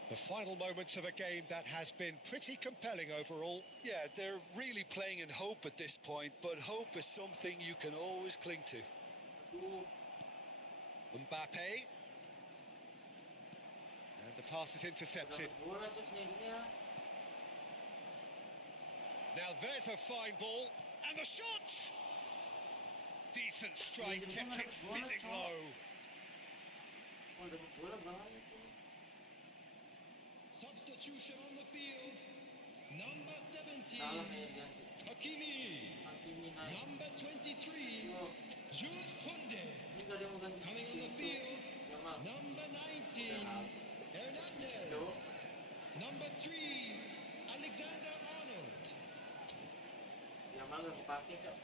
The final moments of a game that has been pretty compelling overall. Yeah, they're really playing in hope at this point, but hope is something you can always cling to. Mbappe. And the pass is intercepted. Now there's a fine ball. And the shot! Decent strike, kept it fizzing low. Substitution on the field. Number 17, Hakimi. Number 23, Jules Koundé. Coming on the field, number 19, Hernandez. Number 3, Alexander Arnold. Yamal nggak kepake, Cok.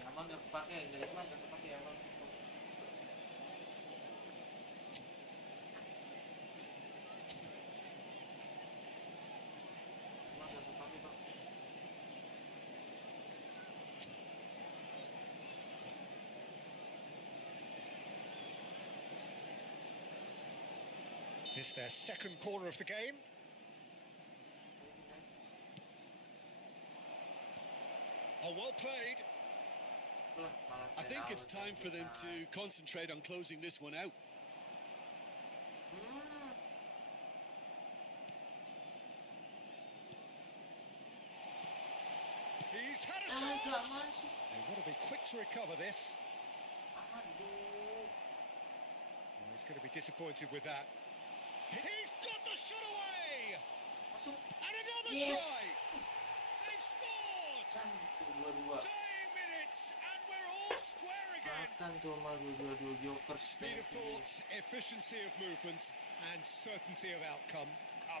Yamal nggak kepake, Griezmann nggak kepake, Yamal. It's their second corner of the game. Oh, well played. I think it's time for them to concentrate on closing this one out. He's had a shot. They want to be quick to recover this. Well, he's going to be disappointed with that. He's got the shot away. And another try. They've scored. Dying minutes, and we're all square again. Speed of thought, efficiency of movement, and certainty of outcome.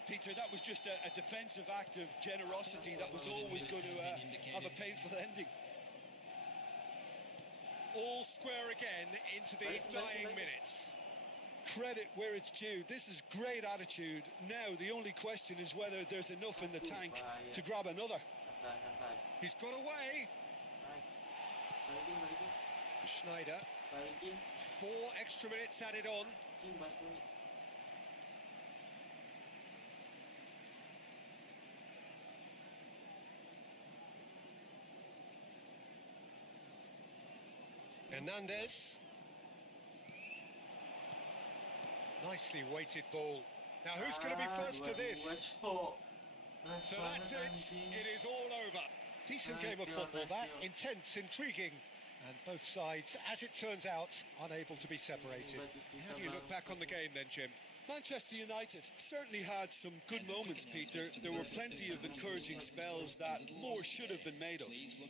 Peter, that was just a defensive act of generosity that was always going to have a painful ending. All square again into the dying minutes. Credit where it's due. This is great attitude. Now the only question is whether there's enough in the tank to grab another. He's got away. Schneider. 4 extra minutes added on. Hernandez. Nicely weighted ball. Now, who's going to be first to this? Cok. So that's it. It is all over. Decent game of football, that. Intense, intriguing. And both sides, as it turns out, unable to be separated. How do you look back on the game then, Jim? Manchester United certainly had some good moments, Peter. There were plenty of encouraging spells that more should have been made of. So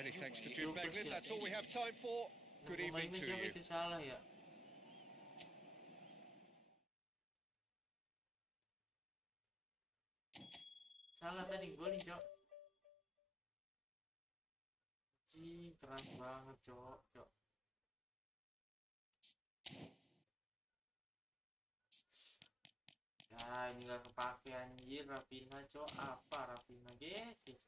many thanks to Jim Beglin. That's all we have time for. Good evening to you. Salah ya. Salah tadi golin, Cok. Keras banget, Cok. Ya, ini gak kepake anjir. Rapina, Cok. Apa Rapina, guys?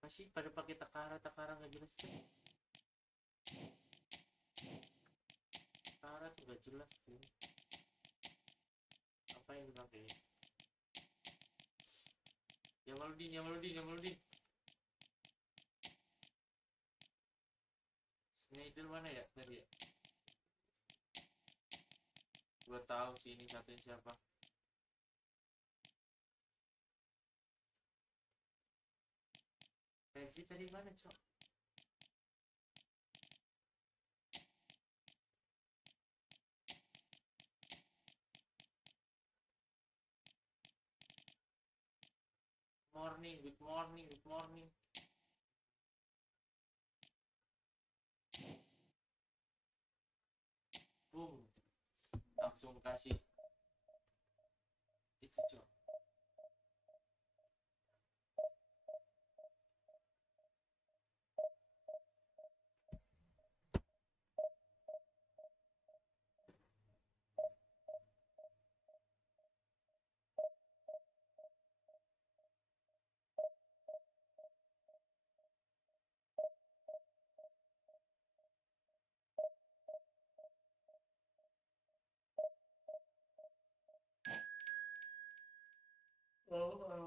Apa sih pada pakai takara nggak jelas tuh? Takara tuh nggak jelas tuh. Apa yang dipakai? Jamaludin. Snyder mana ya tadi ya? Gua tahu sih ini satunya siapa. Pepsi tadi mana, Cok? Good morning. Boom. Langsung kasih itu, Cok. Halo bang.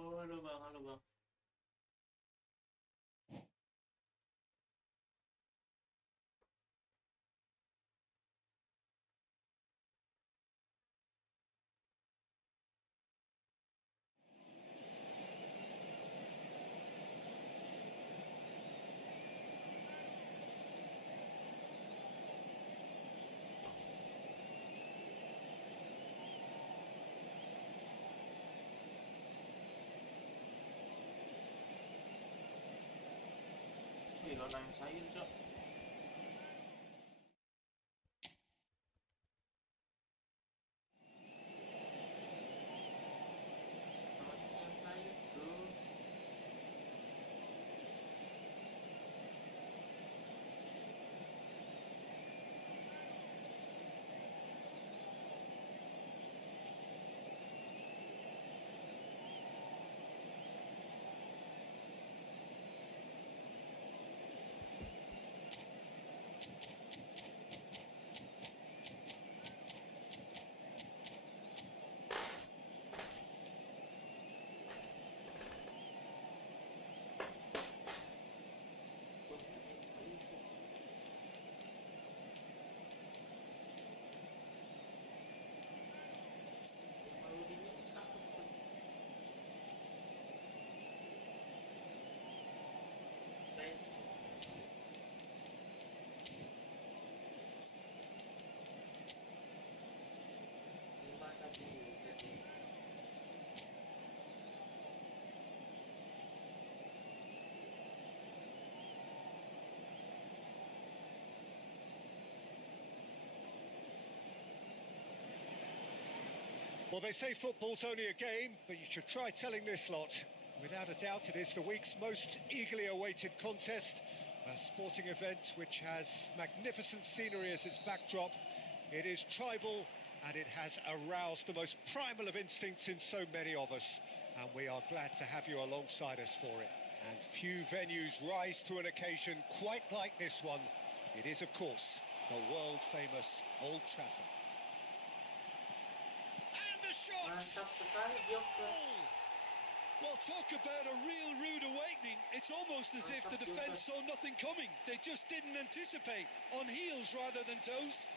Wih, lo nanya sayur, Cok. Well, they say football's only a game, but you should try telling this lot. Without a doubt, it is the week's most eagerly awaited contest, a sporting event which has magnificent scenery as its backdrop. It is tribal, and it has aroused the most primal of instincts in so many of us, and we are glad to have you alongside us for it. And few venues rise to an occasion quite like this one. It is, of course, the world-famous Old Trafford. And the shot! Mantap sekali Jokers. Goal! Well, talk about a real rude awakening. It's almost as if the defence saw nothing coming. They just didn't anticipate. On heels rather than toes.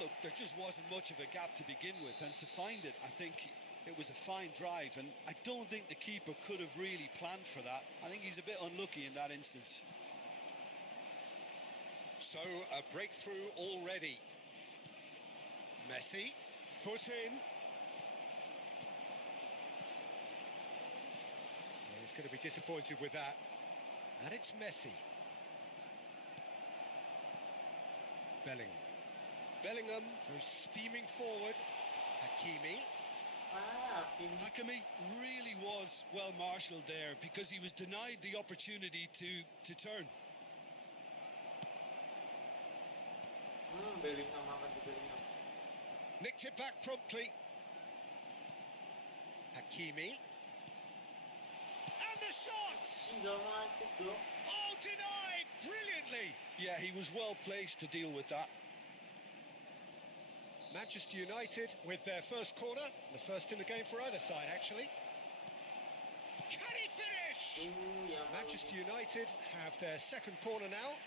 Look, there just wasn't much of a gap to begin with, and to find it, I think it was a fine drive, and I don't think the keeper could have really planned for that. I think he's a bit unlucky in that instance. So, a breakthrough already. Messi, foot in. Well, he's going to be disappointed with that. And it's Messi. Bellingham goes steaming forward. Hakimi. Hakimi really was well marshalled there because he was denied the opportunity to turn. Bellingham makan di Bellingham. Nicked it back promptly. Hakimi. And the shot! Tinggal masuk dong. Oh, denied brilliantly. Yeah, he was well placed to deal with that. Manchester United with their first corner, the first in the game for either side, actually. Can he finish? Ya Manchester United have their second corner now.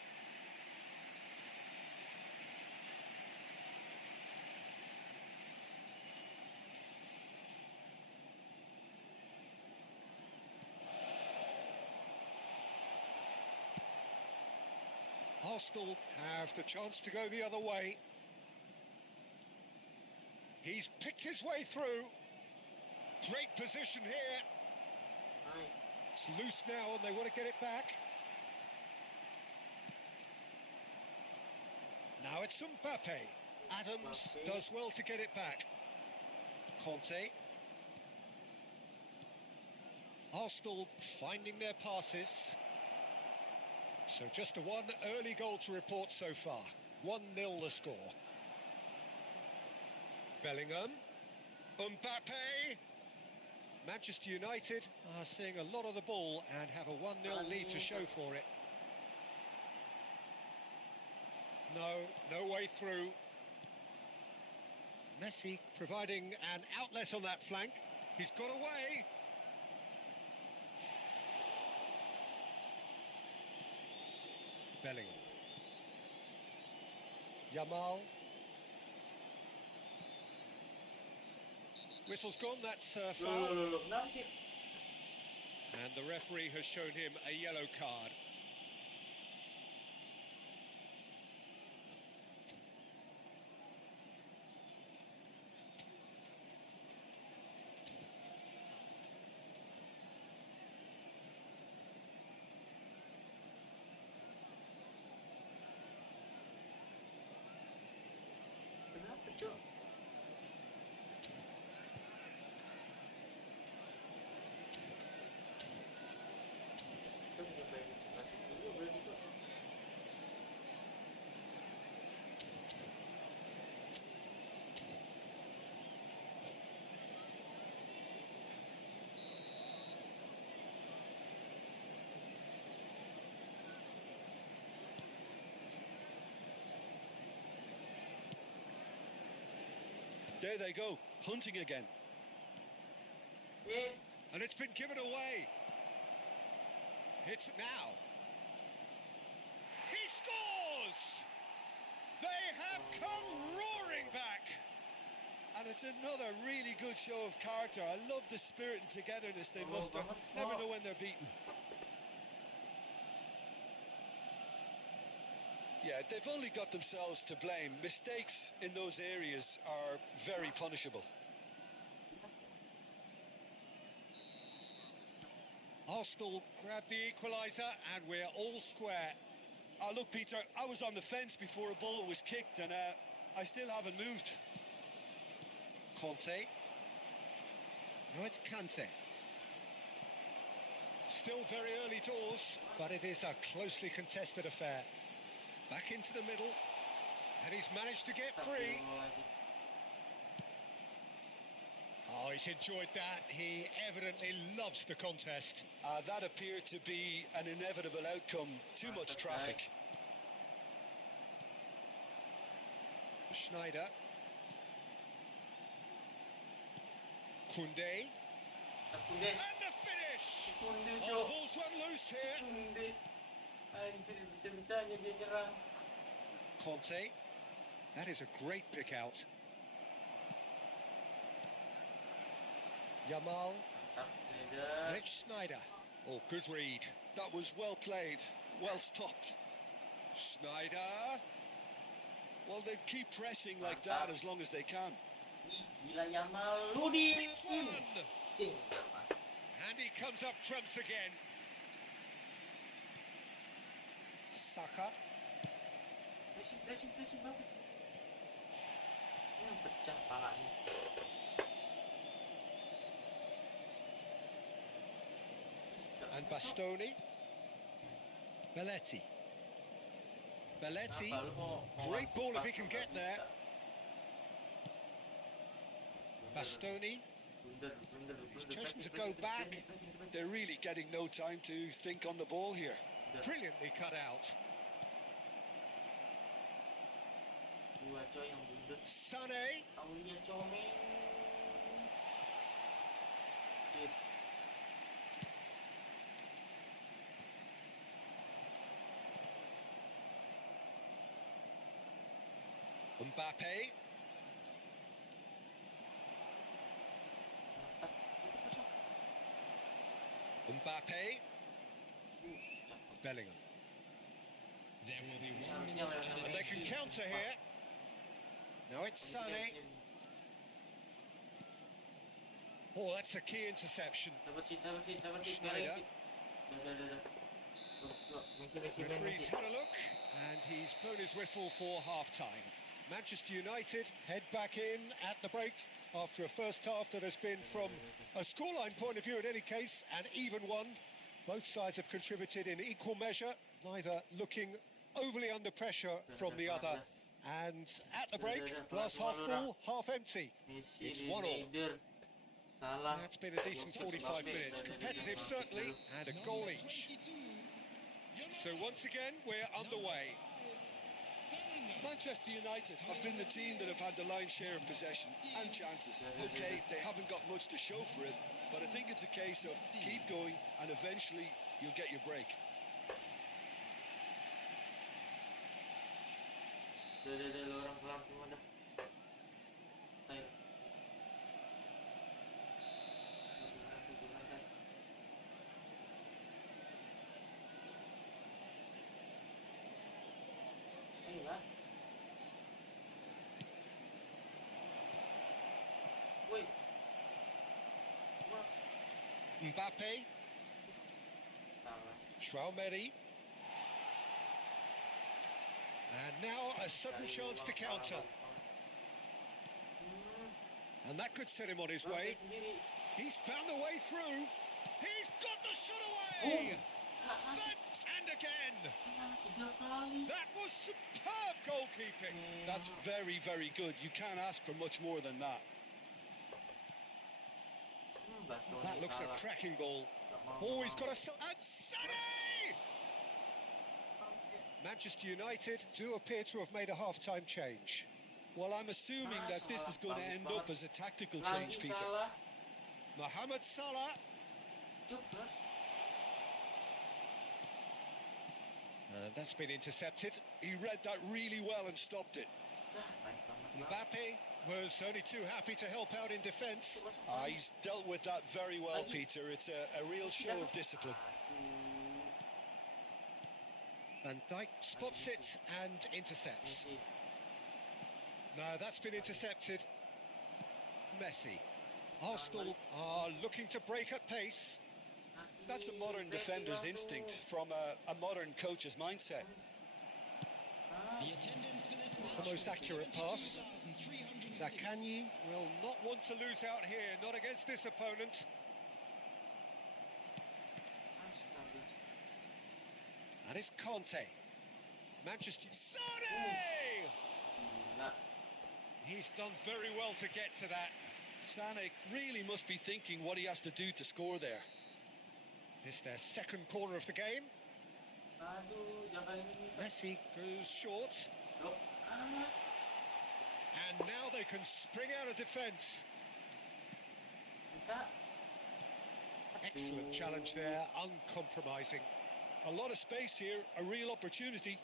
Arsenal have the chance to go the other way. He's picked his way through. Great position here. Nice. It's loose now and they want to get it back. Now it's Mbappe. Adams does well to get it back. Conte. Arsenal finding their passes. So just the one early goal to report so far. 1-0 the score. Bellingham. Mbappe. Manchester United are seeing a lot of the ball and have a 1-0 lead to show for it. No way through. Messi providing an outlet on that flank. He's got away. Bellingham. Yamal. Whistle's gone, that's foul. Nanti. And the referee has shown him a yellow card. Kenapa, Cok? Kita punya main latih dulu berarti, Cok. There they go, hunting again. And it's been given away. It's now. He scores! They have come roaring back. And it's another really good show of character. I love the spirit and togetherness they muster. Never know when they're beaten. Yeah, they've only got themselves to blame. Mistakes in those areas are very punishable. Arsenal grab the equaliser and we're all square. Oh, look, Peter, I was on the fence before a ball was kicked and I still haven't moved. Conte. Now it's Kante. Still very early doors, but it is a closely contested affair. Back into the middle, and he's managed to get free. Oh, he's enjoyed that. He evidently loves the contest. That appeared to be an inevitable outcome. Too much traffic. Schneider. Koundé. Kunde. And the finish! Kunde, Oh, the Cok. ball's run loose here. Kunde. Anjir, bisa-bisanya dia nyerang. Conte. That is a great pick out. Yamal. Mantap, And Schneider. it's Schneider. Oh, good read. That was well played, well stopped. Schneider. Well, they keep pressing like that as long as they can. Ih, gila Yamal. Ludin. It's one. Cing. And he comes up trumps again. Saka. Pressing, bagus. Pecah palanya. And Bastoni. Belletti. Belletti. Kenapa lu mau Great ball if he pas can nggak get there. bisa? Bastoni. Blunder. He's chosen to go back. They're really getting no time to think on the ball here. Brilliantly cut out. Dua coy yang blunder. Sané. Aulia comeng. Hit. Mbappe. Mantap. Itu kosong. Mbappe. Cakep. Bellingham. There will be Ini one harusnya Lionel And they can Messi. counter here. Now it's Sané. Oh, that's a key interception. Sabar sih. Schneider. Udah. Messi. Referee's had a look, and he's blown his whistle for half-time. Manchester United head back in at the break after a first half that has been, from a scoreline point of view in any case, an even one. Both sides have contributed in equal measure, neither looking overly under pressure from the other. And at the break, glass half full, half empty. Messi It's di 1-1. Leider. Salah. That's been a decent 45 minutes. Competitive, certainly, and a goal each. So once again, we're underway. Manchester United have been the team that have had the lion's share of possession and chances. Okay, they haven't got much to show for it, but I think it's a case of keep going and eventually you'll get your break. Udah, lu orang kelam semua dah. Ayo. Gunakan. Ayolah. Woi. Wah, Mbappe, salah. Traoré. And now a sudden chance to counter. And that could set him on his way. He's found the way through. He's got the shot away. And again. 3 kali. That was superb goalkeeping. That's very, very good. You can't ask for much more than that. Bastoni That looks a salah. cracking ball. Nggak mau. Oh, he's got a... And Sané! Manchester United do appear to have made a half-time change. Well, I'm assuming that this is going to end up as a tactical Lagi change, Peter. salah. Mohamed Salah. Jokers. That's been intercepted. He read that really well and stopped it. Nice banget. Mbappe was only too happy to help out in defence. He's dealt with that very well, Peter. It's a real show of discipline. Van Dijk spots it and intercepts. Messi. No, that's been intercepted. Messi. Arsenal are looking to break at pace. That's a modern defender's instinct from a modern coach's mindset. The attendance for this match The most accurate pass. 2,360. Zaccagni will not want to lose out here, not against this opponent. Astaga. And it's Conte. Manchester... Sané! Gila. He's done very well to get to that. Sané really must be thinking what he has to do to score there. It's their second corner of the game. Aduh, jangan kali ini. Messi goes short. Blok. Ah. And now they can spring out of defence. Kita. Excellent challenge there, uncompromising. A lot of space here, a real opportunity.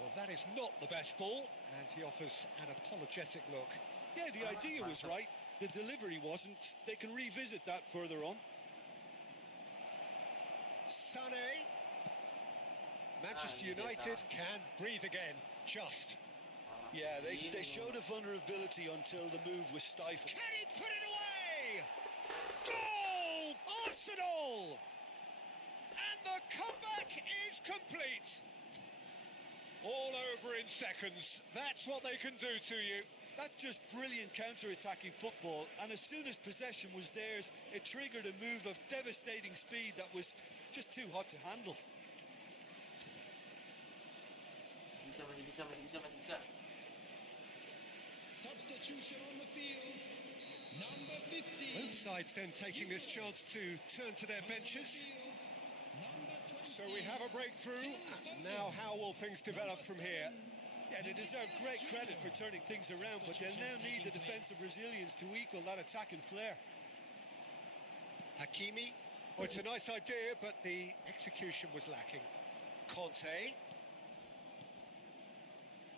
Well, that is not the best ball, and he offers an apologetic look. Yeah, the idea was right. The delivery wasn't. They can revisit that further on. Sané. Manchester United can breathe again, just. Yeah, they showed a vulnerability until the move was stifled. Can he put it away? Goal! Arsenal! And the comeback is complete. All over in seconds. That's what they can do to you. That's just brilliant counter-attacking football, and as soon as possession was theirs, it triggered a move of devastating speed that was just too hot to handle. Masih bisa. Substitution on the field. Number 15. Both sides then taking this chance to turn to their benches. So we have a breakthrough. Now how will things develop from here? Yeah, they deserve great credit for turning things around, but they'll now need the defensive resilience to equal that attacking flair. Hakimi. Oh, it's a nice idea, but the execution was lacking. Conte.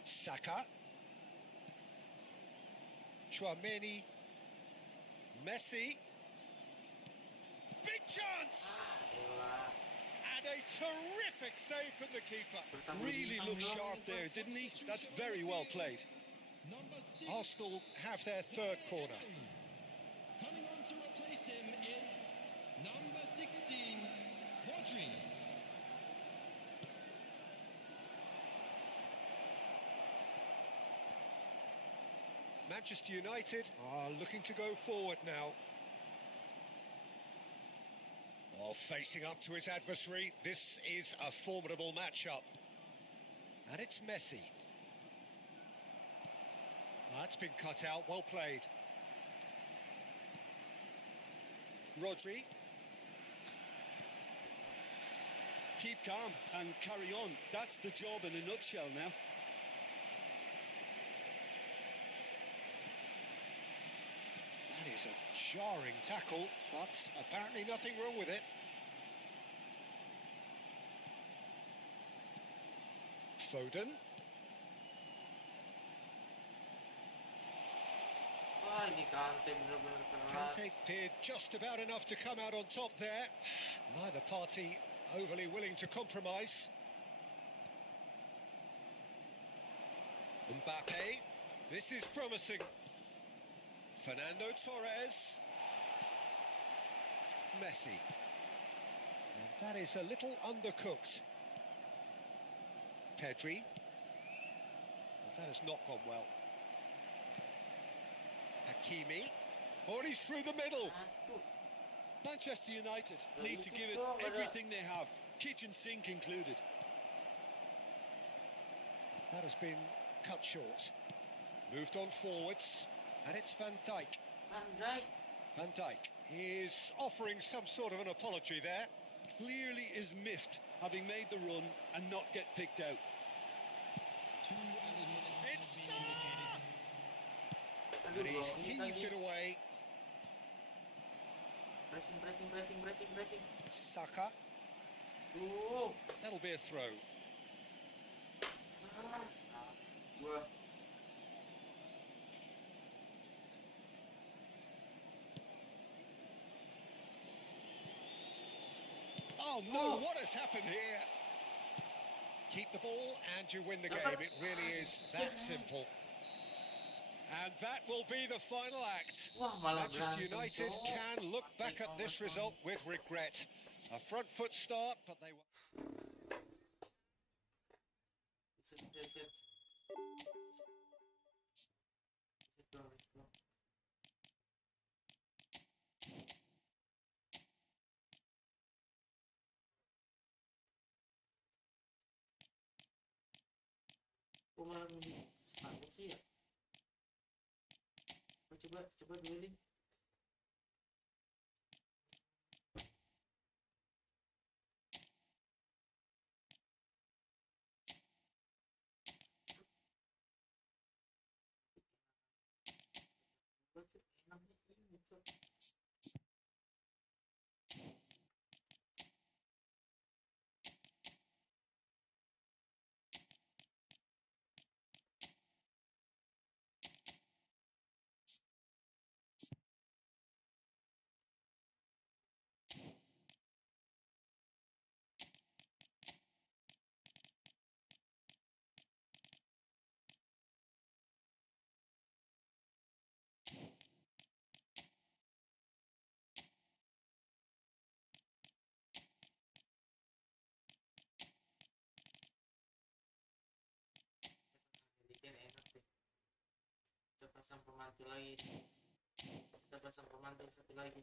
Saka. Chouameni. Messi. Big chance! And a terrific save from the keeper. Really looked sharp there, didn't he? That's very well played. Number 6. Arsenal have their third corner. Coming on to replace him is number 16, Rodri. Manchester United are looking to go forward now. Oh, facing up to his adversary, this is a formidable matchup. And it's Messi. That's been cut out, well played. Rodri. Keep calm and carry on. That's the job in a nutshell now. That is a jarring tackle, but apparently nothing wrong with it. Foden. Wah, ini Kante bener-bener keras. Kante did just about enough to come out on top there. Neither party overly willing to compromise. Mbappe. This is promising. Fernando Torres. Messi. And that is a little undercooked. Pedri. Well, that has not gone well. Hakimi. Oh, and he's through the middle. Aduh. Manchester United need to give it everything they have, kitchen sink included. That has been cut short. Moved on forwards. And it's Van Dijk. Van Dijk. Van Dijk is offering some sort of an apology there. Clearly is miffed, having made the run and not get picked out. 2 added minutes It's have been indicated. Aduh, And he's bro, ini heaved tadi. it away. Pressing. Saka. Tuh. That'll be a throw. Gua. Oh no, what has happened here? Keep the ball and you win the game. It really is that simple. And that will be the final act. Wah, malah Manchester berantem, United Cok. can look back at this result with regret. A front foot start, but they were... Set. Set bro, let's go. Kok malah milih sangat sih ya? Coba dulu nih. pasang pemantul lagi. Kita pasang pemantul satu lagi.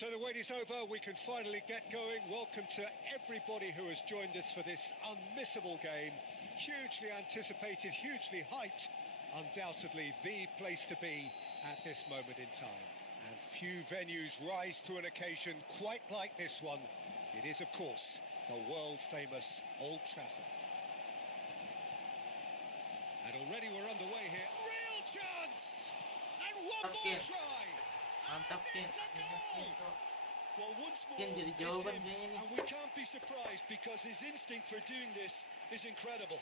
So the wait is over, we can finally get going. Welcome to everybody who has joined us for this unmissable game. Hugely anticipated, hugely hyped, undoubtedly the place to be at this moment in time. And few venues rise to an occasion quite like this one. It is, of course, the world-famous Old Trafford. And already we're underway here. Real chance! And one more try! Mantap Ken. Well, once more, Ken jadi it's jawaban him, kayaknya nih. and we can't be surprised because his instinct for doing this is incredible.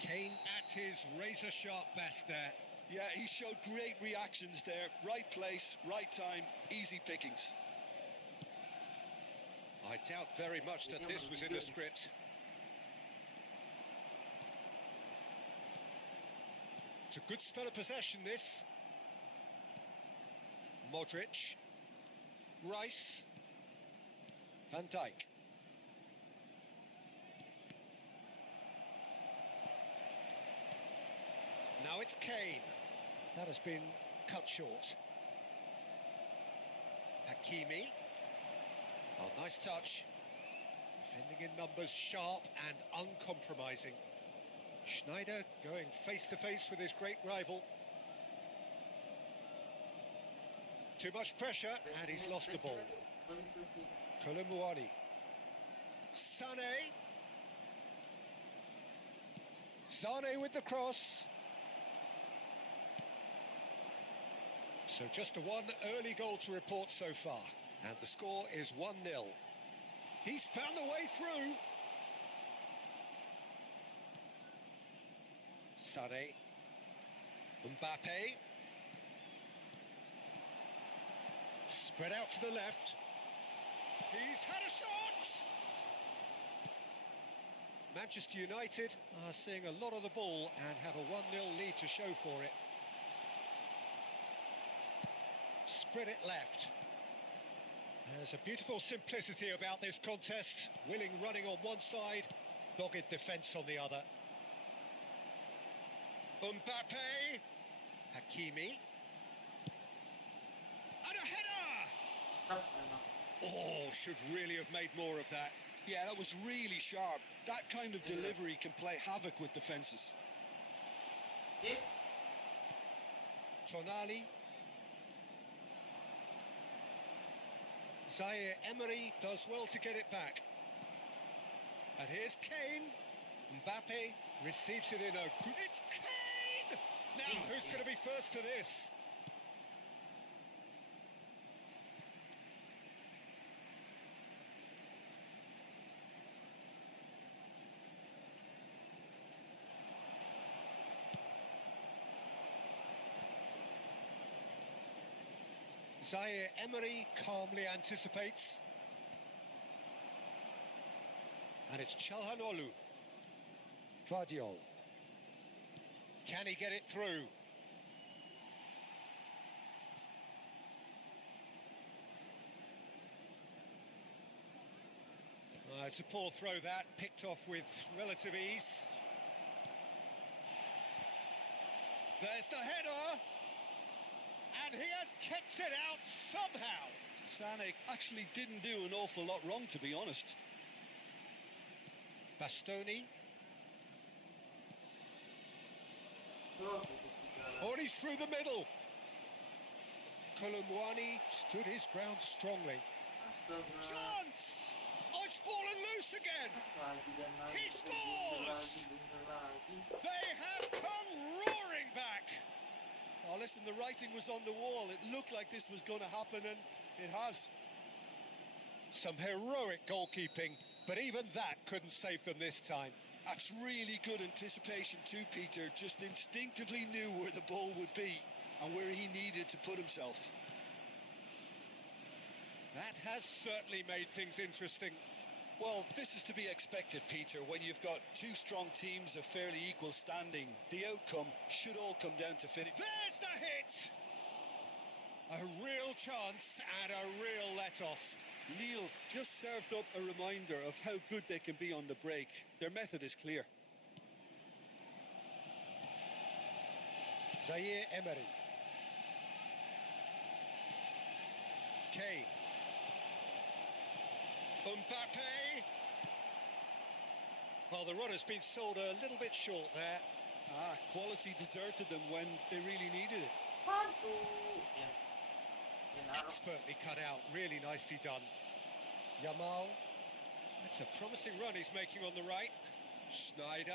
Kane at his razor-sharp best there. Yeah, he showed great reactions there. Right place, right time, easy pickings. I doubt very much that this was in the script. It's a good spell of possession, this. Modric. Rice. Van Dijk. Now it's Kane. That has been cut short. Hakimi. Oh, nice touch. Defending in numbers, sharp and uncompromising. Schneider going face-to-face with his great rival. Too much pressure, and he's lost the ball. Kolomuani. Sané. Sané with the cross. So just a one early goal to report so far. And the score is 1-0. He's found the way through. Sané. Mbappe. Spread out to the left. He's had a shot! Manchester United are seeing a lot of the ball and have a 1-0 lead to show for it. Spread it left. There's a beautiful simplicity about this contest. Willing running on one side, dogged defence on the other. Mbappe, Hakimi, and a header! Oh, should really have made more of that. Yeah, that was really sharp. That kind of delivery can play havoc with defences. Tonali. Zaire Emery does well to get it back. And here's Kane. Mbappe receives it in a good... It's Kane! Now, who's going to be first to this? Zaire Emery calmly anticipates. And it's Çalhanoğlu. Vardiol. Can he get it through? It's a poor throw that, picked off with relative ease. There's the header! And he has kicked it out somehow. Sané actually didn't do an awful lot wrong, to be honest. Bastoni. Oh, and he's through the middle. Kolomwani stood his ground strongly. Chance! Oh, it's fallen loose again. He scores! They have come roaring back. Oh, listen, the writing was on the wall. It looked like this was going to happen, and it has. Some heroic goalkeeping, but even that couldn't save them this time. That's really good anticipation too, Peter. Just instinctively knew where the ball would be and where he needed to put himself. That has certainly made things interesting. Well, this is to be expected, Peter, when you've got two strong teams of fairly equal standing. The outcome should all come down to finish. There's the hit! A real chance and a real let-off. Lille just served up a reminder of how good they can be on the break. Their method is clear. Zaire Emery. Kane. Mbappe. Well, the run has been sold a little bit short there. Quality deserted them when they really needed it. Expertly cut out, really nicely done. Yamal. That's a promising run he's making on the right. Schneider.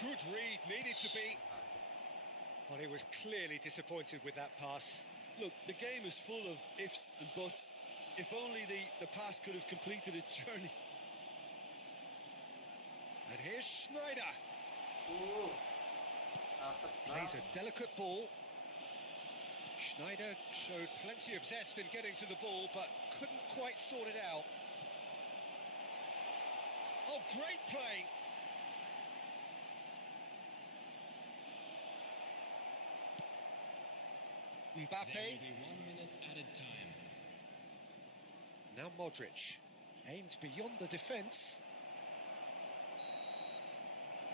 Good read, needed to be. Well, he was clearly disappointed with that pass. Look, the game is full of ifs and buts. If only the pass could have completed its journey. And here's Schneider. Plays a delicate ball. Schneider showed plenty of zest in getting to the ball, but couldn't quite sort it out. Oh, great play. Mbappe. There will be 1 minute added time. Now Modric aimed beyond the defence.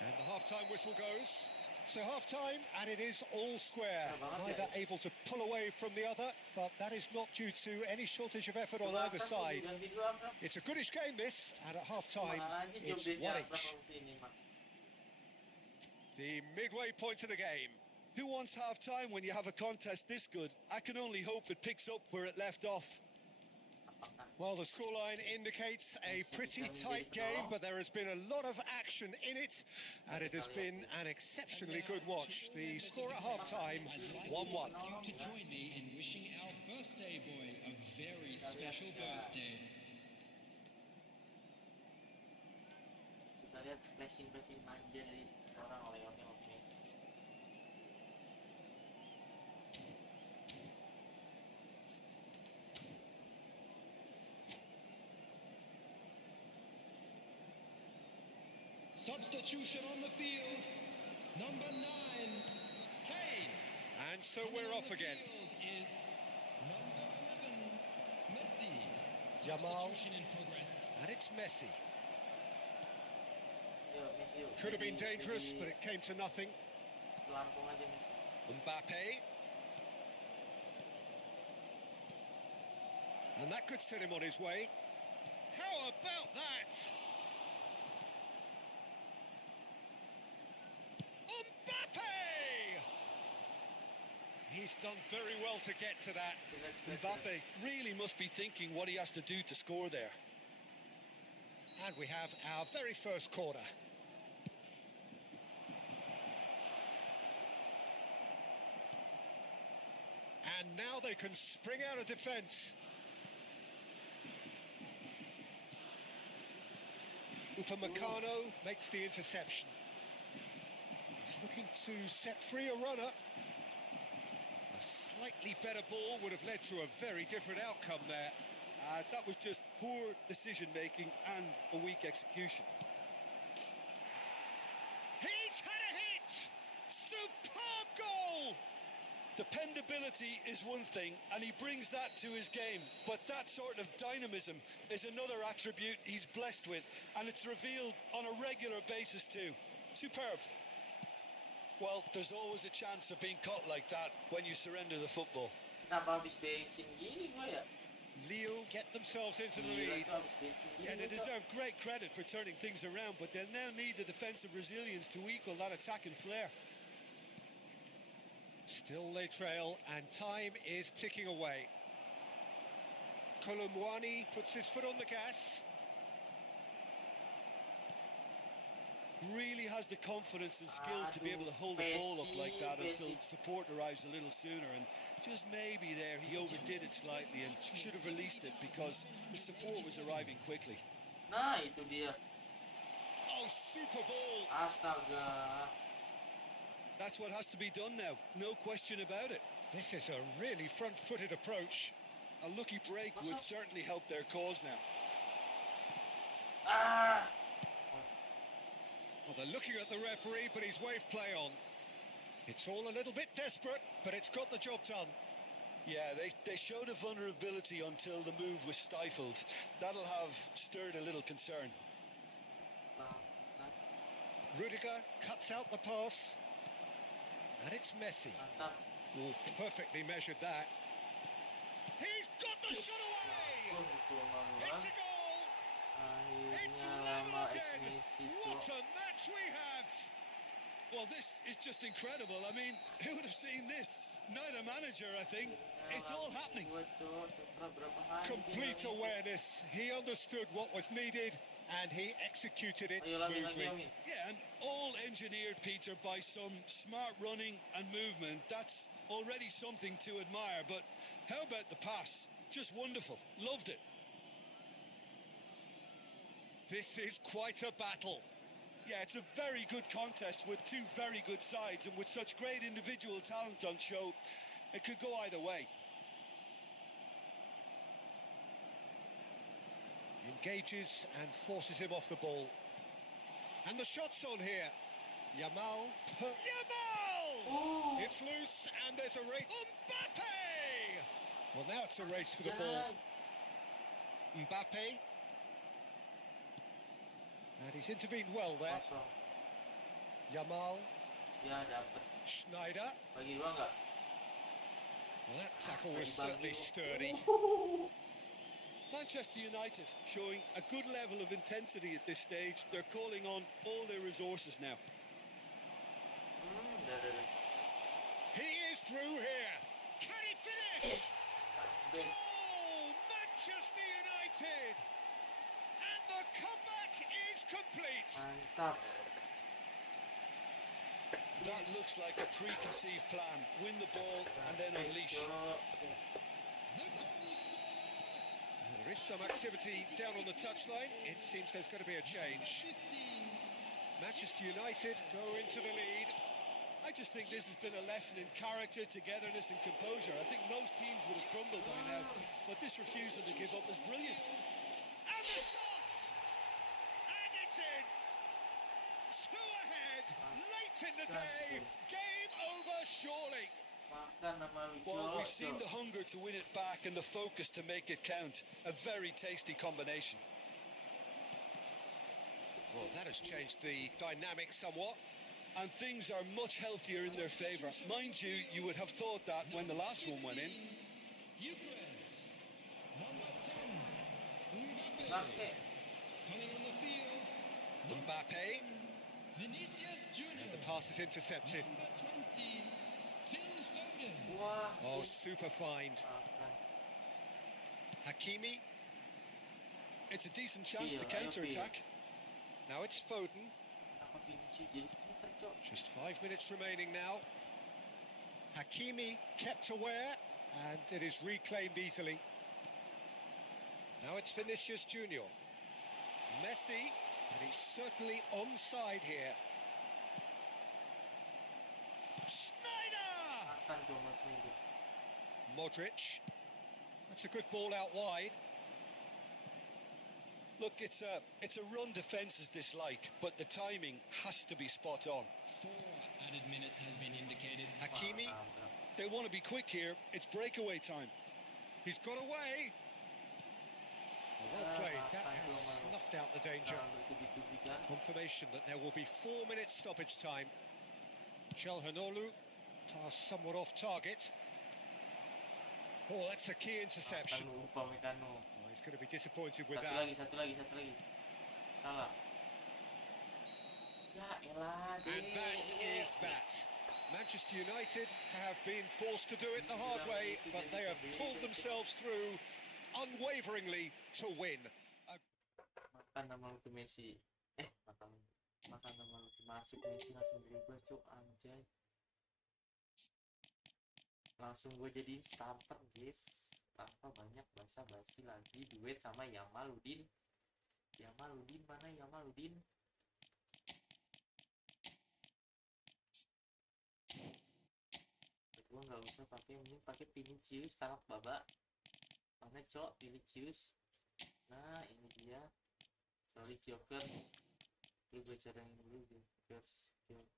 And the half-time whistle goes. So half-time, and it is all square. Neither able to pull away from the other, but that is not due to any shortage of effort on either side. It's a goodish game, this, and at half-time, it's 1-1. The midway point of the game. Who wants half-time when you have a contest this good? I can only hope it picks up where it left off. Well, the scoreline indicates a pretty tight game, but there has been a lot of action in it, and it has been an exceptionally good watch. The score at half-time, 1-1. You to join me in wishing our birthday boy a very special birthday. Kita lihat flashing manja dari seorang Lionel Messi. Substitution on the field. Number 9, Kane. And so Coming we're on off the again. field is number 11, Messi. Yamal. Substitution in progress. And it's Messi. Yuk, Messi yuk. Could have been Jadi- dangerous, jadi but it came to nothing. Langsung aja Messi. Mbappe. And that could set him on his way. How about that? Mbappe! He's done very well to get to that. Let's- Mbappe really must be thinking what he has to do to score there. And we have our very first corner. And now they can spring out of defence. Upamecano makes the interception. He's looking to set free a runner. A slightly better ball would have led to a very different outcome there. That was just poor decision-making and a weak execution. He's had a hit! Superb goal! Dependability is one thing, and he brings that to his game. But that sort of dynamism is another attribute he's blessed with, and it's revealed on a regular basis too. Superb. Well, there's always a chance of being caught like that when you surrender the football. Kenapa habis bensin gini gue ya? Lille get themselves into the Gila lead. tuh habis bensin gini. Yeah, they gue tuh. deserve great credit for turning things around, but they'll now need the defensive resilience to equal that attacking flair. Still they trail, and time is ticking away. Kolomwani puts his foot on the gas. Really has the confidence and skill to be able to hold the ball up like that until support arrives a little sooner, and just maybe there he overdid it slightly and should have released it because the support was arriving quickly. Nah, itu dia. Oh, super ball! Astaga. That's what has to be done now, no question about it. This is a really front-footed approach. A lucky break would certainly help their cause now. Ah. Well, they're looking at the referee, but he's waved play on. It's all a little bit desperate, but it's got the job done. Yeah, they showed a vulnerability until the move was stifled. That'll have stirred a little concern. Bangsat. Rudiger cuts out the pass. And it's Messi. Mantap. Oh, perfectly measured that. He's got the shot away! Oh, gitu maluan. It's a goal! It's Akhirnya level lama again! Messi What tuh. a match we have! Well, this is just incredible. I mean, who would have seen this? Neither manager, I think. It's all happening. Gue tuh setelah berapa hari Complete dia- awareness. He understood what was needed and he executed it Ayo lagi smoothly. Amin. Yeah, and all engineered, Peter, by some smart running and movement. That's already something to admire. But how about the pass? Just wonderful. Loved it. This is quite a battle. Yeah, it's a very good contest with two very good sides, and with such great individual talent on show, it could go either way. Engages and forces him off the ball. And the shot's on here. Yamal. Yamal! Oh. It's loose and there's a race. Mbappe! Well, now it's a race for the ball. Jangan. Mbappe. And he's intervened well there. Kosong. Yamal. Ya dapat. Schneider. Bagi dua enggak? Well, that tackle was certainly sturdy. Manchester United showing a good level of intensity at this stage. They're calling on all their resources now. Dah. He is through here. Can he finish? Yes. Ben. Oh, Manchester United! And the comeback is complete. Mantap. That looks like a preconceived plan. Win the ball and then unleash. There is some activity down on the touchline. It seems there's going to be a change. 15. Manchester United go into the lead. I just think this has been a lesson in character, togetherness and composure. I think most teams would have crumbled by now, but this refusal to give up is brilliant. And the shot! And it's in! Two ahead, late in the day. Game over, surely. Makan sama lu, Well, we've Cok, seen Cok. the hunger to win it back and the focus to make it count. A very tasty combination. Well, that has changed the dynamic somewhat. And things are much healthier in their favour. Mind you, you would have thought that when the last one went in. Ukraine's number 10, Mbappe. Mbappe. Coming on the field, Mbappe, Vinicius Junior. the pass is intercepted. Number 20, Phil Foden. Wah, Oh, sih. super find. Makan. Hakimi, It's a decent chance to Feel, ayo, counter-attack. now it's Foden. Kenapa Vinicius jadi striker, Cok? Just 5 minutes remaining now. Hakimi kept aware, and it is reclaimed easily. Now it's Vinicius Junior. Messi, and he's certainly onside here. Snyder! Makan, Cok, Mas Minggu. Modric. That's a good ball out wide. Look, it's a run defence is dislike, but the timing has to be spot on. 4 added minutes has been indicated. Hakimi, Makan, bro. They want to be quick here. It's breakaway time. he's got away. Well played. That has snuffed out the danger. Jangan bertubi-tubi kan. Confirmation that there will be 4 minutes stoppage time. Chelhanoglu, pass somewhat off target. Oh, that's a key interception. Makan lu, Upamecano. Oh, he's going to be disappointed with Satu that. lagi. Salah. Ya elah, And that is that. Manchester United have been forced to do it the hard way, but they have pulled themselves through unwaveringly to win. Makan nama lu tuh Messi. Makan nama lu tuh masuk Messi langsung dribble, Cok, anjay. Langsung gue jadiin starter, guys. Tanpa banyak basa-basi lagi. Duet sama Yamaludin. Mana Yamaludin? Gue nggak usah pakai, mending pakai Vinicius taruh babak. Mana, Cok, Vinicius? Nah, ini dia. Sorry, Jokers. Gue cadangin dulu, Jokers.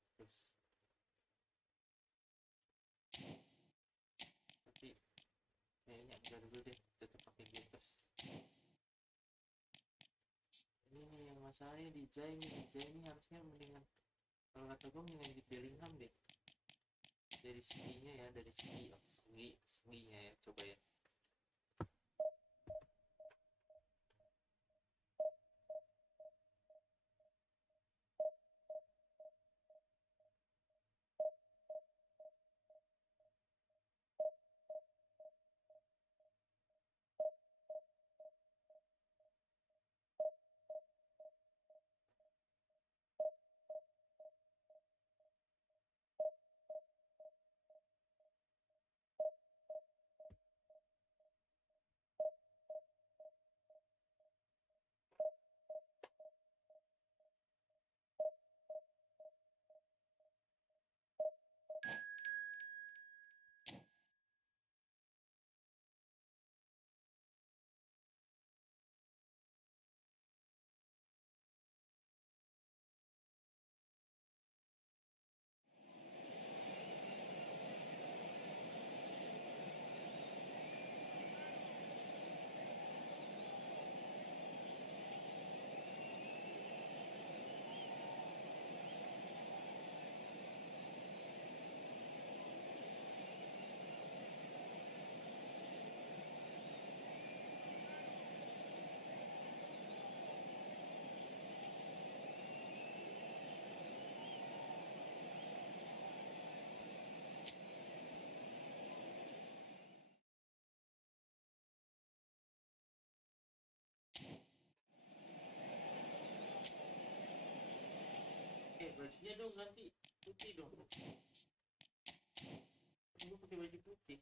Tapi kayaknya enggak dulu deh, tetap pakai Jokers. Ini nih yang masalahnya di Jai ini harusnya mendingan, kalau kata gue mendingan di Bellingham deh. Dari seginya ya, dari seginya ya, coba ya. Bajunya dong ganti putih dong. Gue pakai baju putih.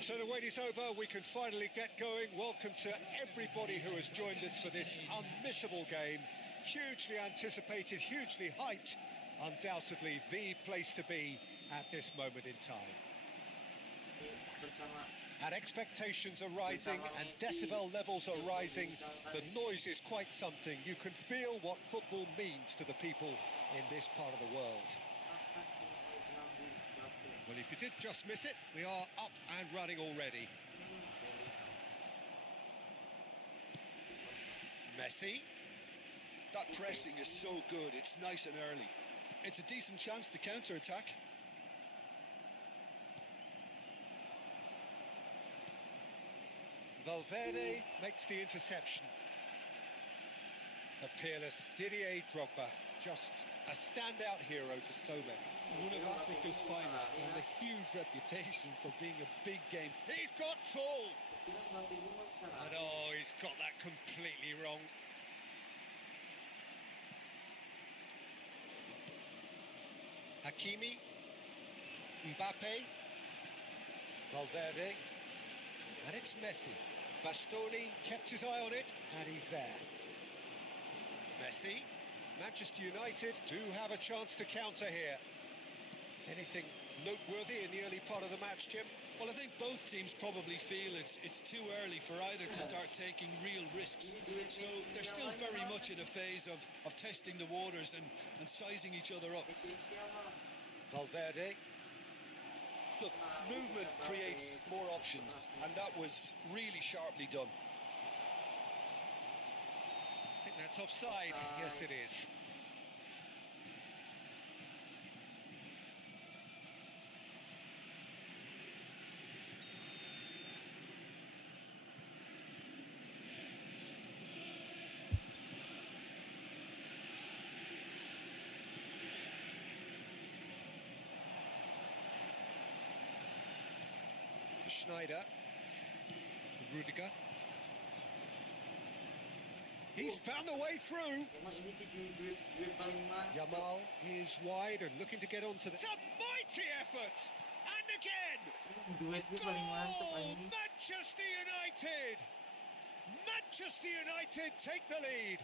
So the wait is over, we can finally get going. Welcome to everybody who has joined us for this unmissable game. Hugely anticipated, hugely hyped. Undoubtedly the place to be at this moment in time. bersama And expectations are rising and decibel levels are rising. The noise is quite something. You can feel what football means to the people in this part of the world. Well, if you did just miss it, we are up and running already. Messi. That pressing is so good, it's nice and early. It's a decent chance to counter-attack. Valverde makes the interception. The peerless Didier Drogba, just a standout hero to so many. One of Africa's finest and a huge reputation for being a big game. He's got tall. And oh, he's got that completely wrong. Hakimi, Mbappe, Valverde, and it's Messi. Bastoni kept his eye on it, and he's there. Messi. Manchester United do have a chance to counter here. Anything noteworthy in the early part of the match, Jim? Well, I think both teams probably feel it's too early for either to start taking real risks. So they're still very much in a phase of testing the waters and sizing each other up. Valverde. Look, movement creates more options, and that was really sharply done. I think that's offside. Yes, it is. Schneider, Rudiger. He's found a way through. Yamal is wide and looking to get onto the... It's a mighty effort! And again! Goal! Manchester United! Manchester United take the lead.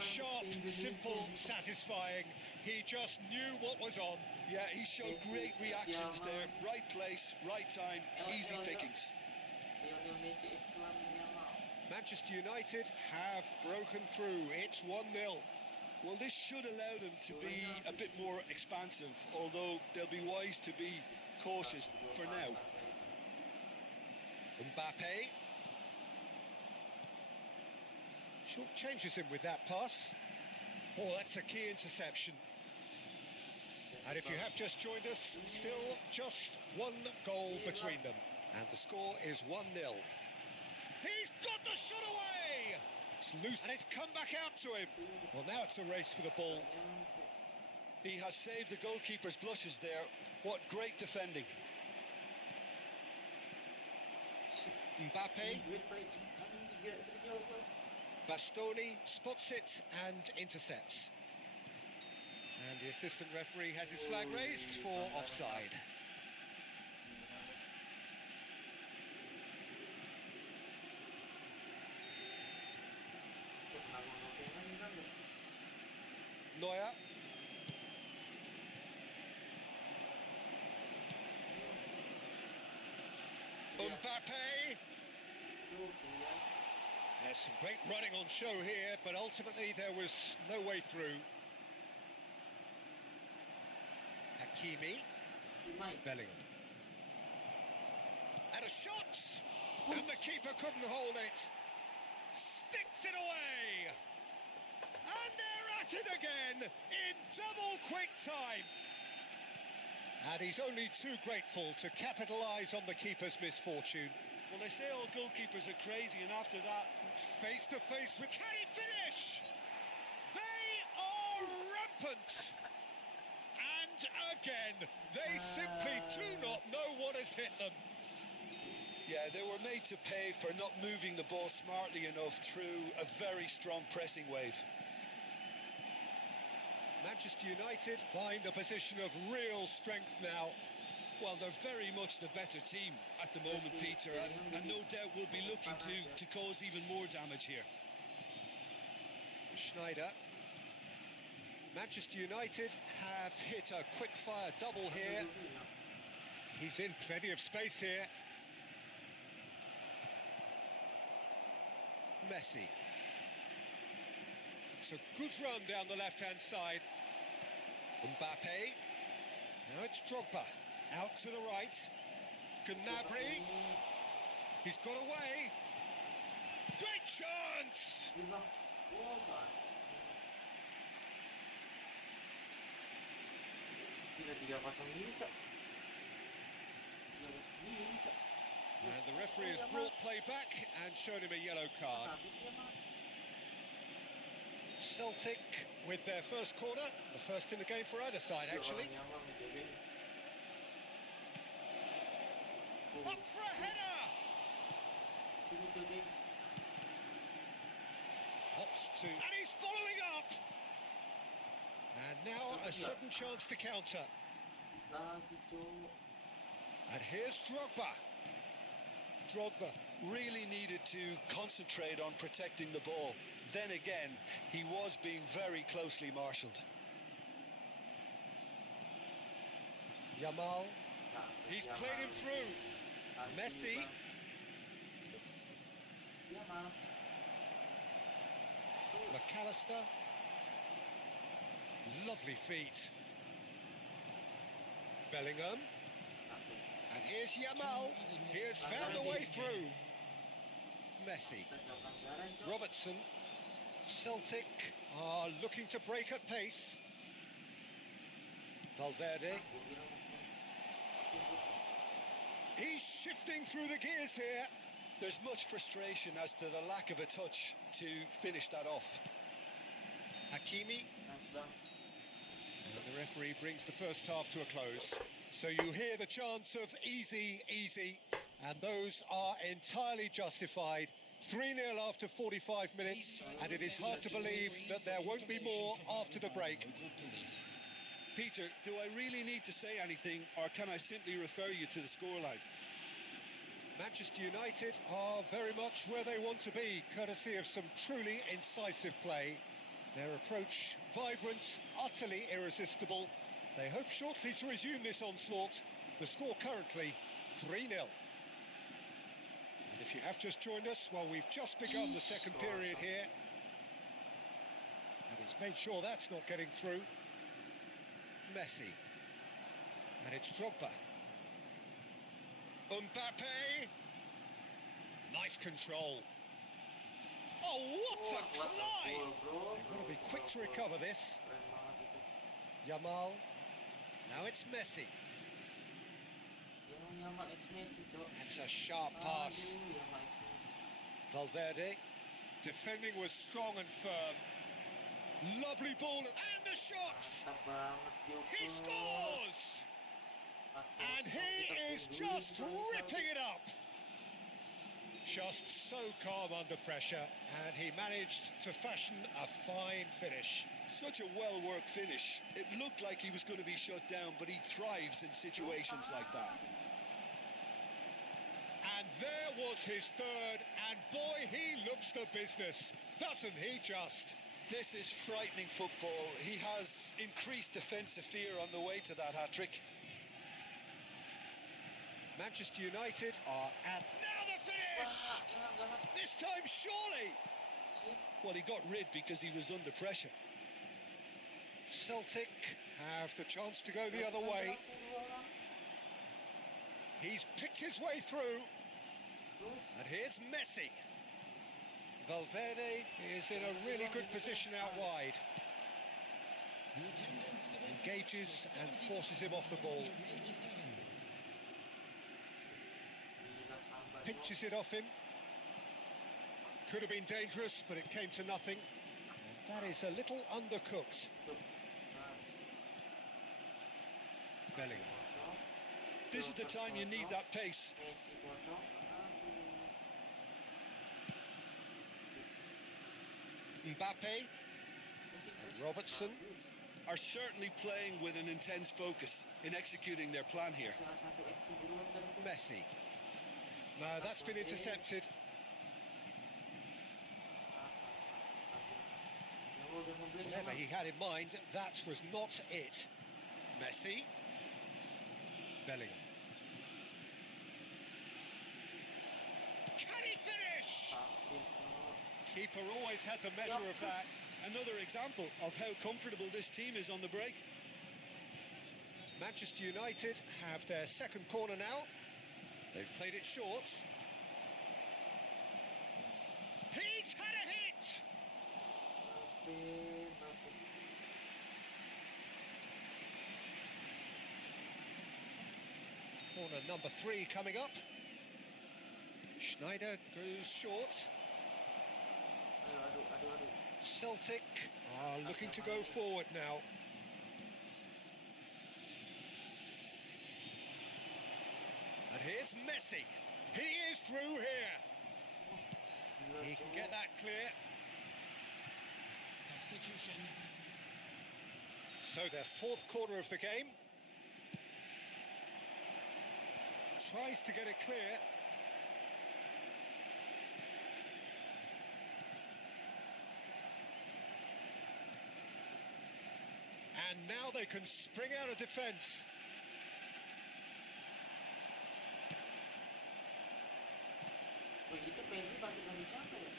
Sharp, simple, satisfying. He just knew what was on. Yeah, he showed great reactions there. Right place, right time, easy pickings. Manchester United have broken through. It's 1-0. Well, this should allow them to be a bit more expansive, although they'll be wise to be cautious for now. Mbappe. Short changes him with that pass. Oh, that's a key interception. And if you have just joined us, still just one goal between them. And the score is 1-0. He's got the shot away! It's loose and it's come back out to him. Well, now it's a race for the ball. He has saved the goalkeeper's blushes there. What great defending. Mbappe. Bastoni spots it and intercepts. And the assistant referee has his flag raised for offside. Neuer. Mbappe. There's some great running on show here, but ultimately there was no way through. Hakimi. Bellingham. And a shot! And the keeper couldn't hold it. Sticks it away! And they're at it again in double quick time. And he's only too grateful to capitalise on the keeper's misfortune. Well, they say all goalkeepers are crazy, and after that... Face to face with... Can he finish? They are rampant! And again, they simply do not know what has hit them. Yeah, they were made to pay for not moving the ball smartly enough through a very strong pressing wave. Manchester United find a position of real strength now. Well, they're very much the better team at the moment, Peter, and no doubt will be looking to cause even more damage here. Schneider. Manchester United have hit a quick-fire double here. He's in plenty of space here. Messi. It's a good run down the left-hand side. Mbappe. Now it's Drogba. Out to the right. Gnabry. He's got away. Great chance! And the referee has brought play back and shown him a yellow card. Celtic with their first corner, the first in the game for either side actually. Up for a header! Opts to, and he's following up! And now a sudden chance to counter. And here's Drogba. Drogba really needed to concentrate on protecting the ball. Then again, he was being very closely marshalled. Yamal. He's played him through. Messi. McAllister. Lovely feet. Bellingham. And here's Yamal. He has found a way through. Messi. Robertson. Celtic are looking to break at pace. Valverde. He's shifting through the gears here. There's much frustration as to the lack of a touch to finish that off. Hakimi. And the referee brings the first half to a close. So you hear the chants of easy, easy, and those are entirely justified. 3-0 after 45 minutes, and it is hard to believe that there won't be more after the break. Peter, do I really need to say anything, or can I simply refer you to the scoreline? Manchester United are very much where they want to be, courtesy of some truly incisive play. Their approach vibrant, utterly irresistible. They hope shortly to resume this onslaught. The score currently 3-0. And if you have just joined us, well, we've just begun the second period here. And he's made sure that's not getting through. Messi. And it's Drogba. Mbappe. Nice control. Oh, what a collide! They've got to be quick to recover this. Yamal. Now it's Messi. That's a sharp pass. Valverde. Defending was strong and firm. Lovely ball. And the shots! He scores! And he is just ripping it up. Just so calm under pressure, and he managed to fashion a fine finish. Such a well-worked finish. It looked like he was going to be shut down, but he thrives in situations like that. And there was his third, and boy, he looks the business, doesn't he just? This is frightening football. He has increased defensive fear on the way to that hat-trick. Manchester United are at... Now the finish! This time, surely! Well, he got rid because he was under pressure. Celtic have the chance to go the other way. He's picked his way through. And here's Messi. Valverde is in a really good position out wide. Engages and forces him off the ball. Pinches it off him. Could have been dangerous, but it came to nothing. And that is a little undercooked. Bellingham. This is the time you need that pace. Mbappe and Robertson are certainly playing with an intense focus in executing their plan here. Messi. No, that's been intercepted. Whatever he had in mind, that was not it. Messi. Bellingham. Keeper always had the measure of that. Another example of how comfortable this team is on the break. Manchester United have their second corner now. They've played it short. He's had a hit! Corner number 3 coming up. Schneider goes short. Celtic are looking to go forward now. And here's Messi. He is through here. He can get that clear. Substitution. So their fourth corner of the game. Tries to get it clear. And now they can spring out of defence. Begitu Pedri pakai dari siapa ya?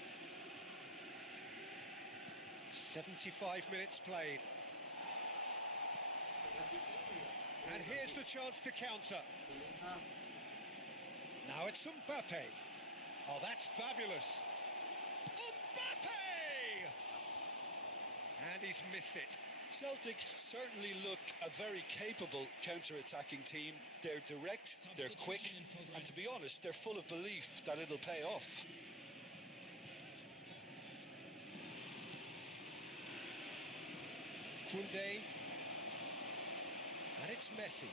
75 minutes played. Di sini ya. And here's the chance to counter. Bellingham. Now it's Mbappe. Oh, that's fabulous. Mbappe! And he's missed it. Celtic certainly look a very capable counter-attacking team. They're direct, they're quick, and to be honest, they're full of belief that it'll pay off. Koundé. And it's Messi.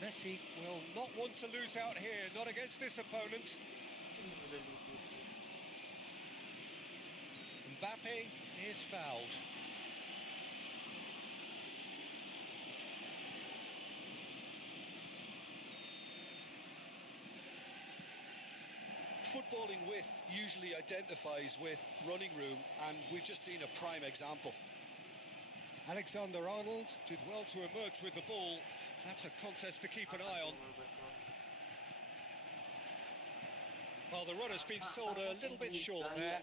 Messi will not want to lose out here, not against this opponent. Mbappe is fouled. Footballing width usually identifies with running room, and we've just seen a prime example. Alexander-Arnold did well to emerge with the ball. That's a contest to keep an eye on. Well, the runner's been sold a little bit short there.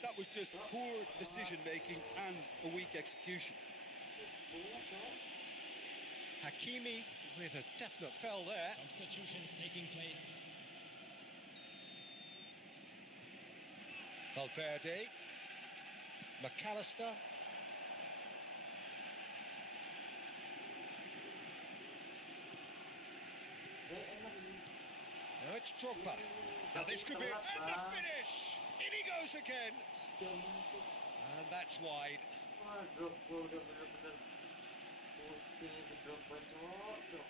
That was just poor decision-making and a weak execution. Hakimi with a definite foul there. Substitutions taking place. Valverde. McAllister. Now it's Drogba. Now this could be it. And the finish! In he goes again. And that's wide. Drogba udah bener-bener pusing itu Drogba cok.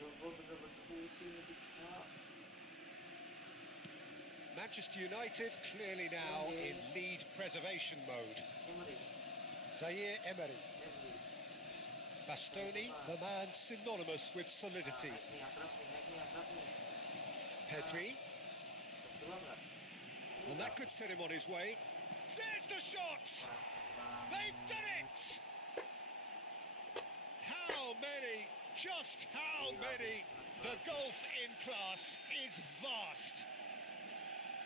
Drogba bener-bener pusing itu cok. Manchester United clearly now in lead preservation mode. Emery. Zaire Emery. Bastoni, the man synonymous with solidity. Ini akrab nih. Pedri. Betul nggak? And that could set him on his way. There's the shot! They've done it! How many? Just how many? The gulf in class is vast.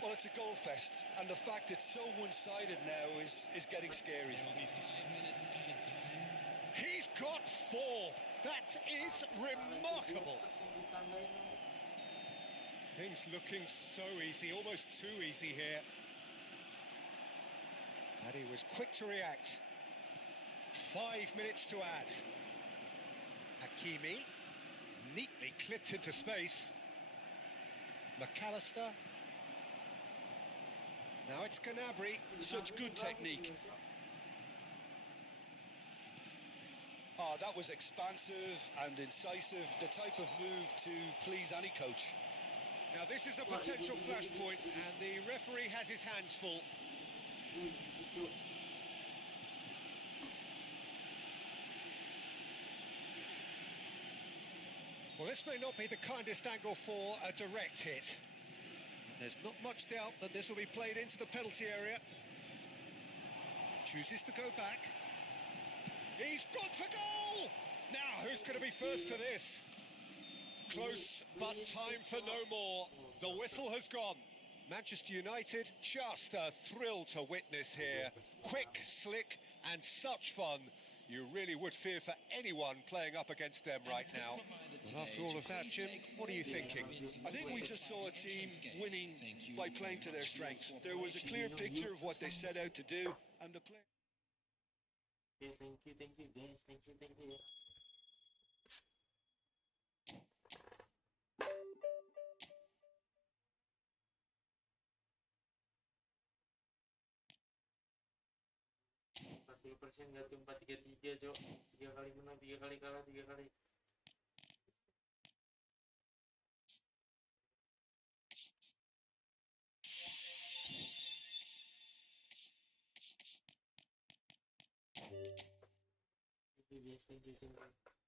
Well, it's a goal fest, and the fact it's so one-sided now is getting scary. There will be 5 minutes added time. He's got 4. That is remarkable. Things looking so easy, almost too easy here. And he was quick to react. 5 minutes to add. Hakimi, neatly clipped into space. McAllister. Now it's Gnabry. Such good technique. Oh, that was expansive and incisive, the type of move to please any coach. Now this is a potential flashpoint, and the referee has his hands full. Well, this may not be the kindest angle for a direct hit. There's not much doubt that this will be played into the penalty area. Chooses to go back. He's gone for goal! Now, who's going to be first to this? Close, but time for no more. The whistle has gone. Manchester United, just a thrill to witness here. Quick, slick, and such fun. You really would fear for anyone playing up against them right now. And after all of that, Jim, what are you thinking? I think we just saw a team winning by playing to their strengths. There was a clear picture of what they set out to do, and the play. Okay, thank you guys, thank you ya. %, ganti 4-3-3, Cok. 3 kali menang, 3 kali kalah, 3 kali. Thank you guys, thank you.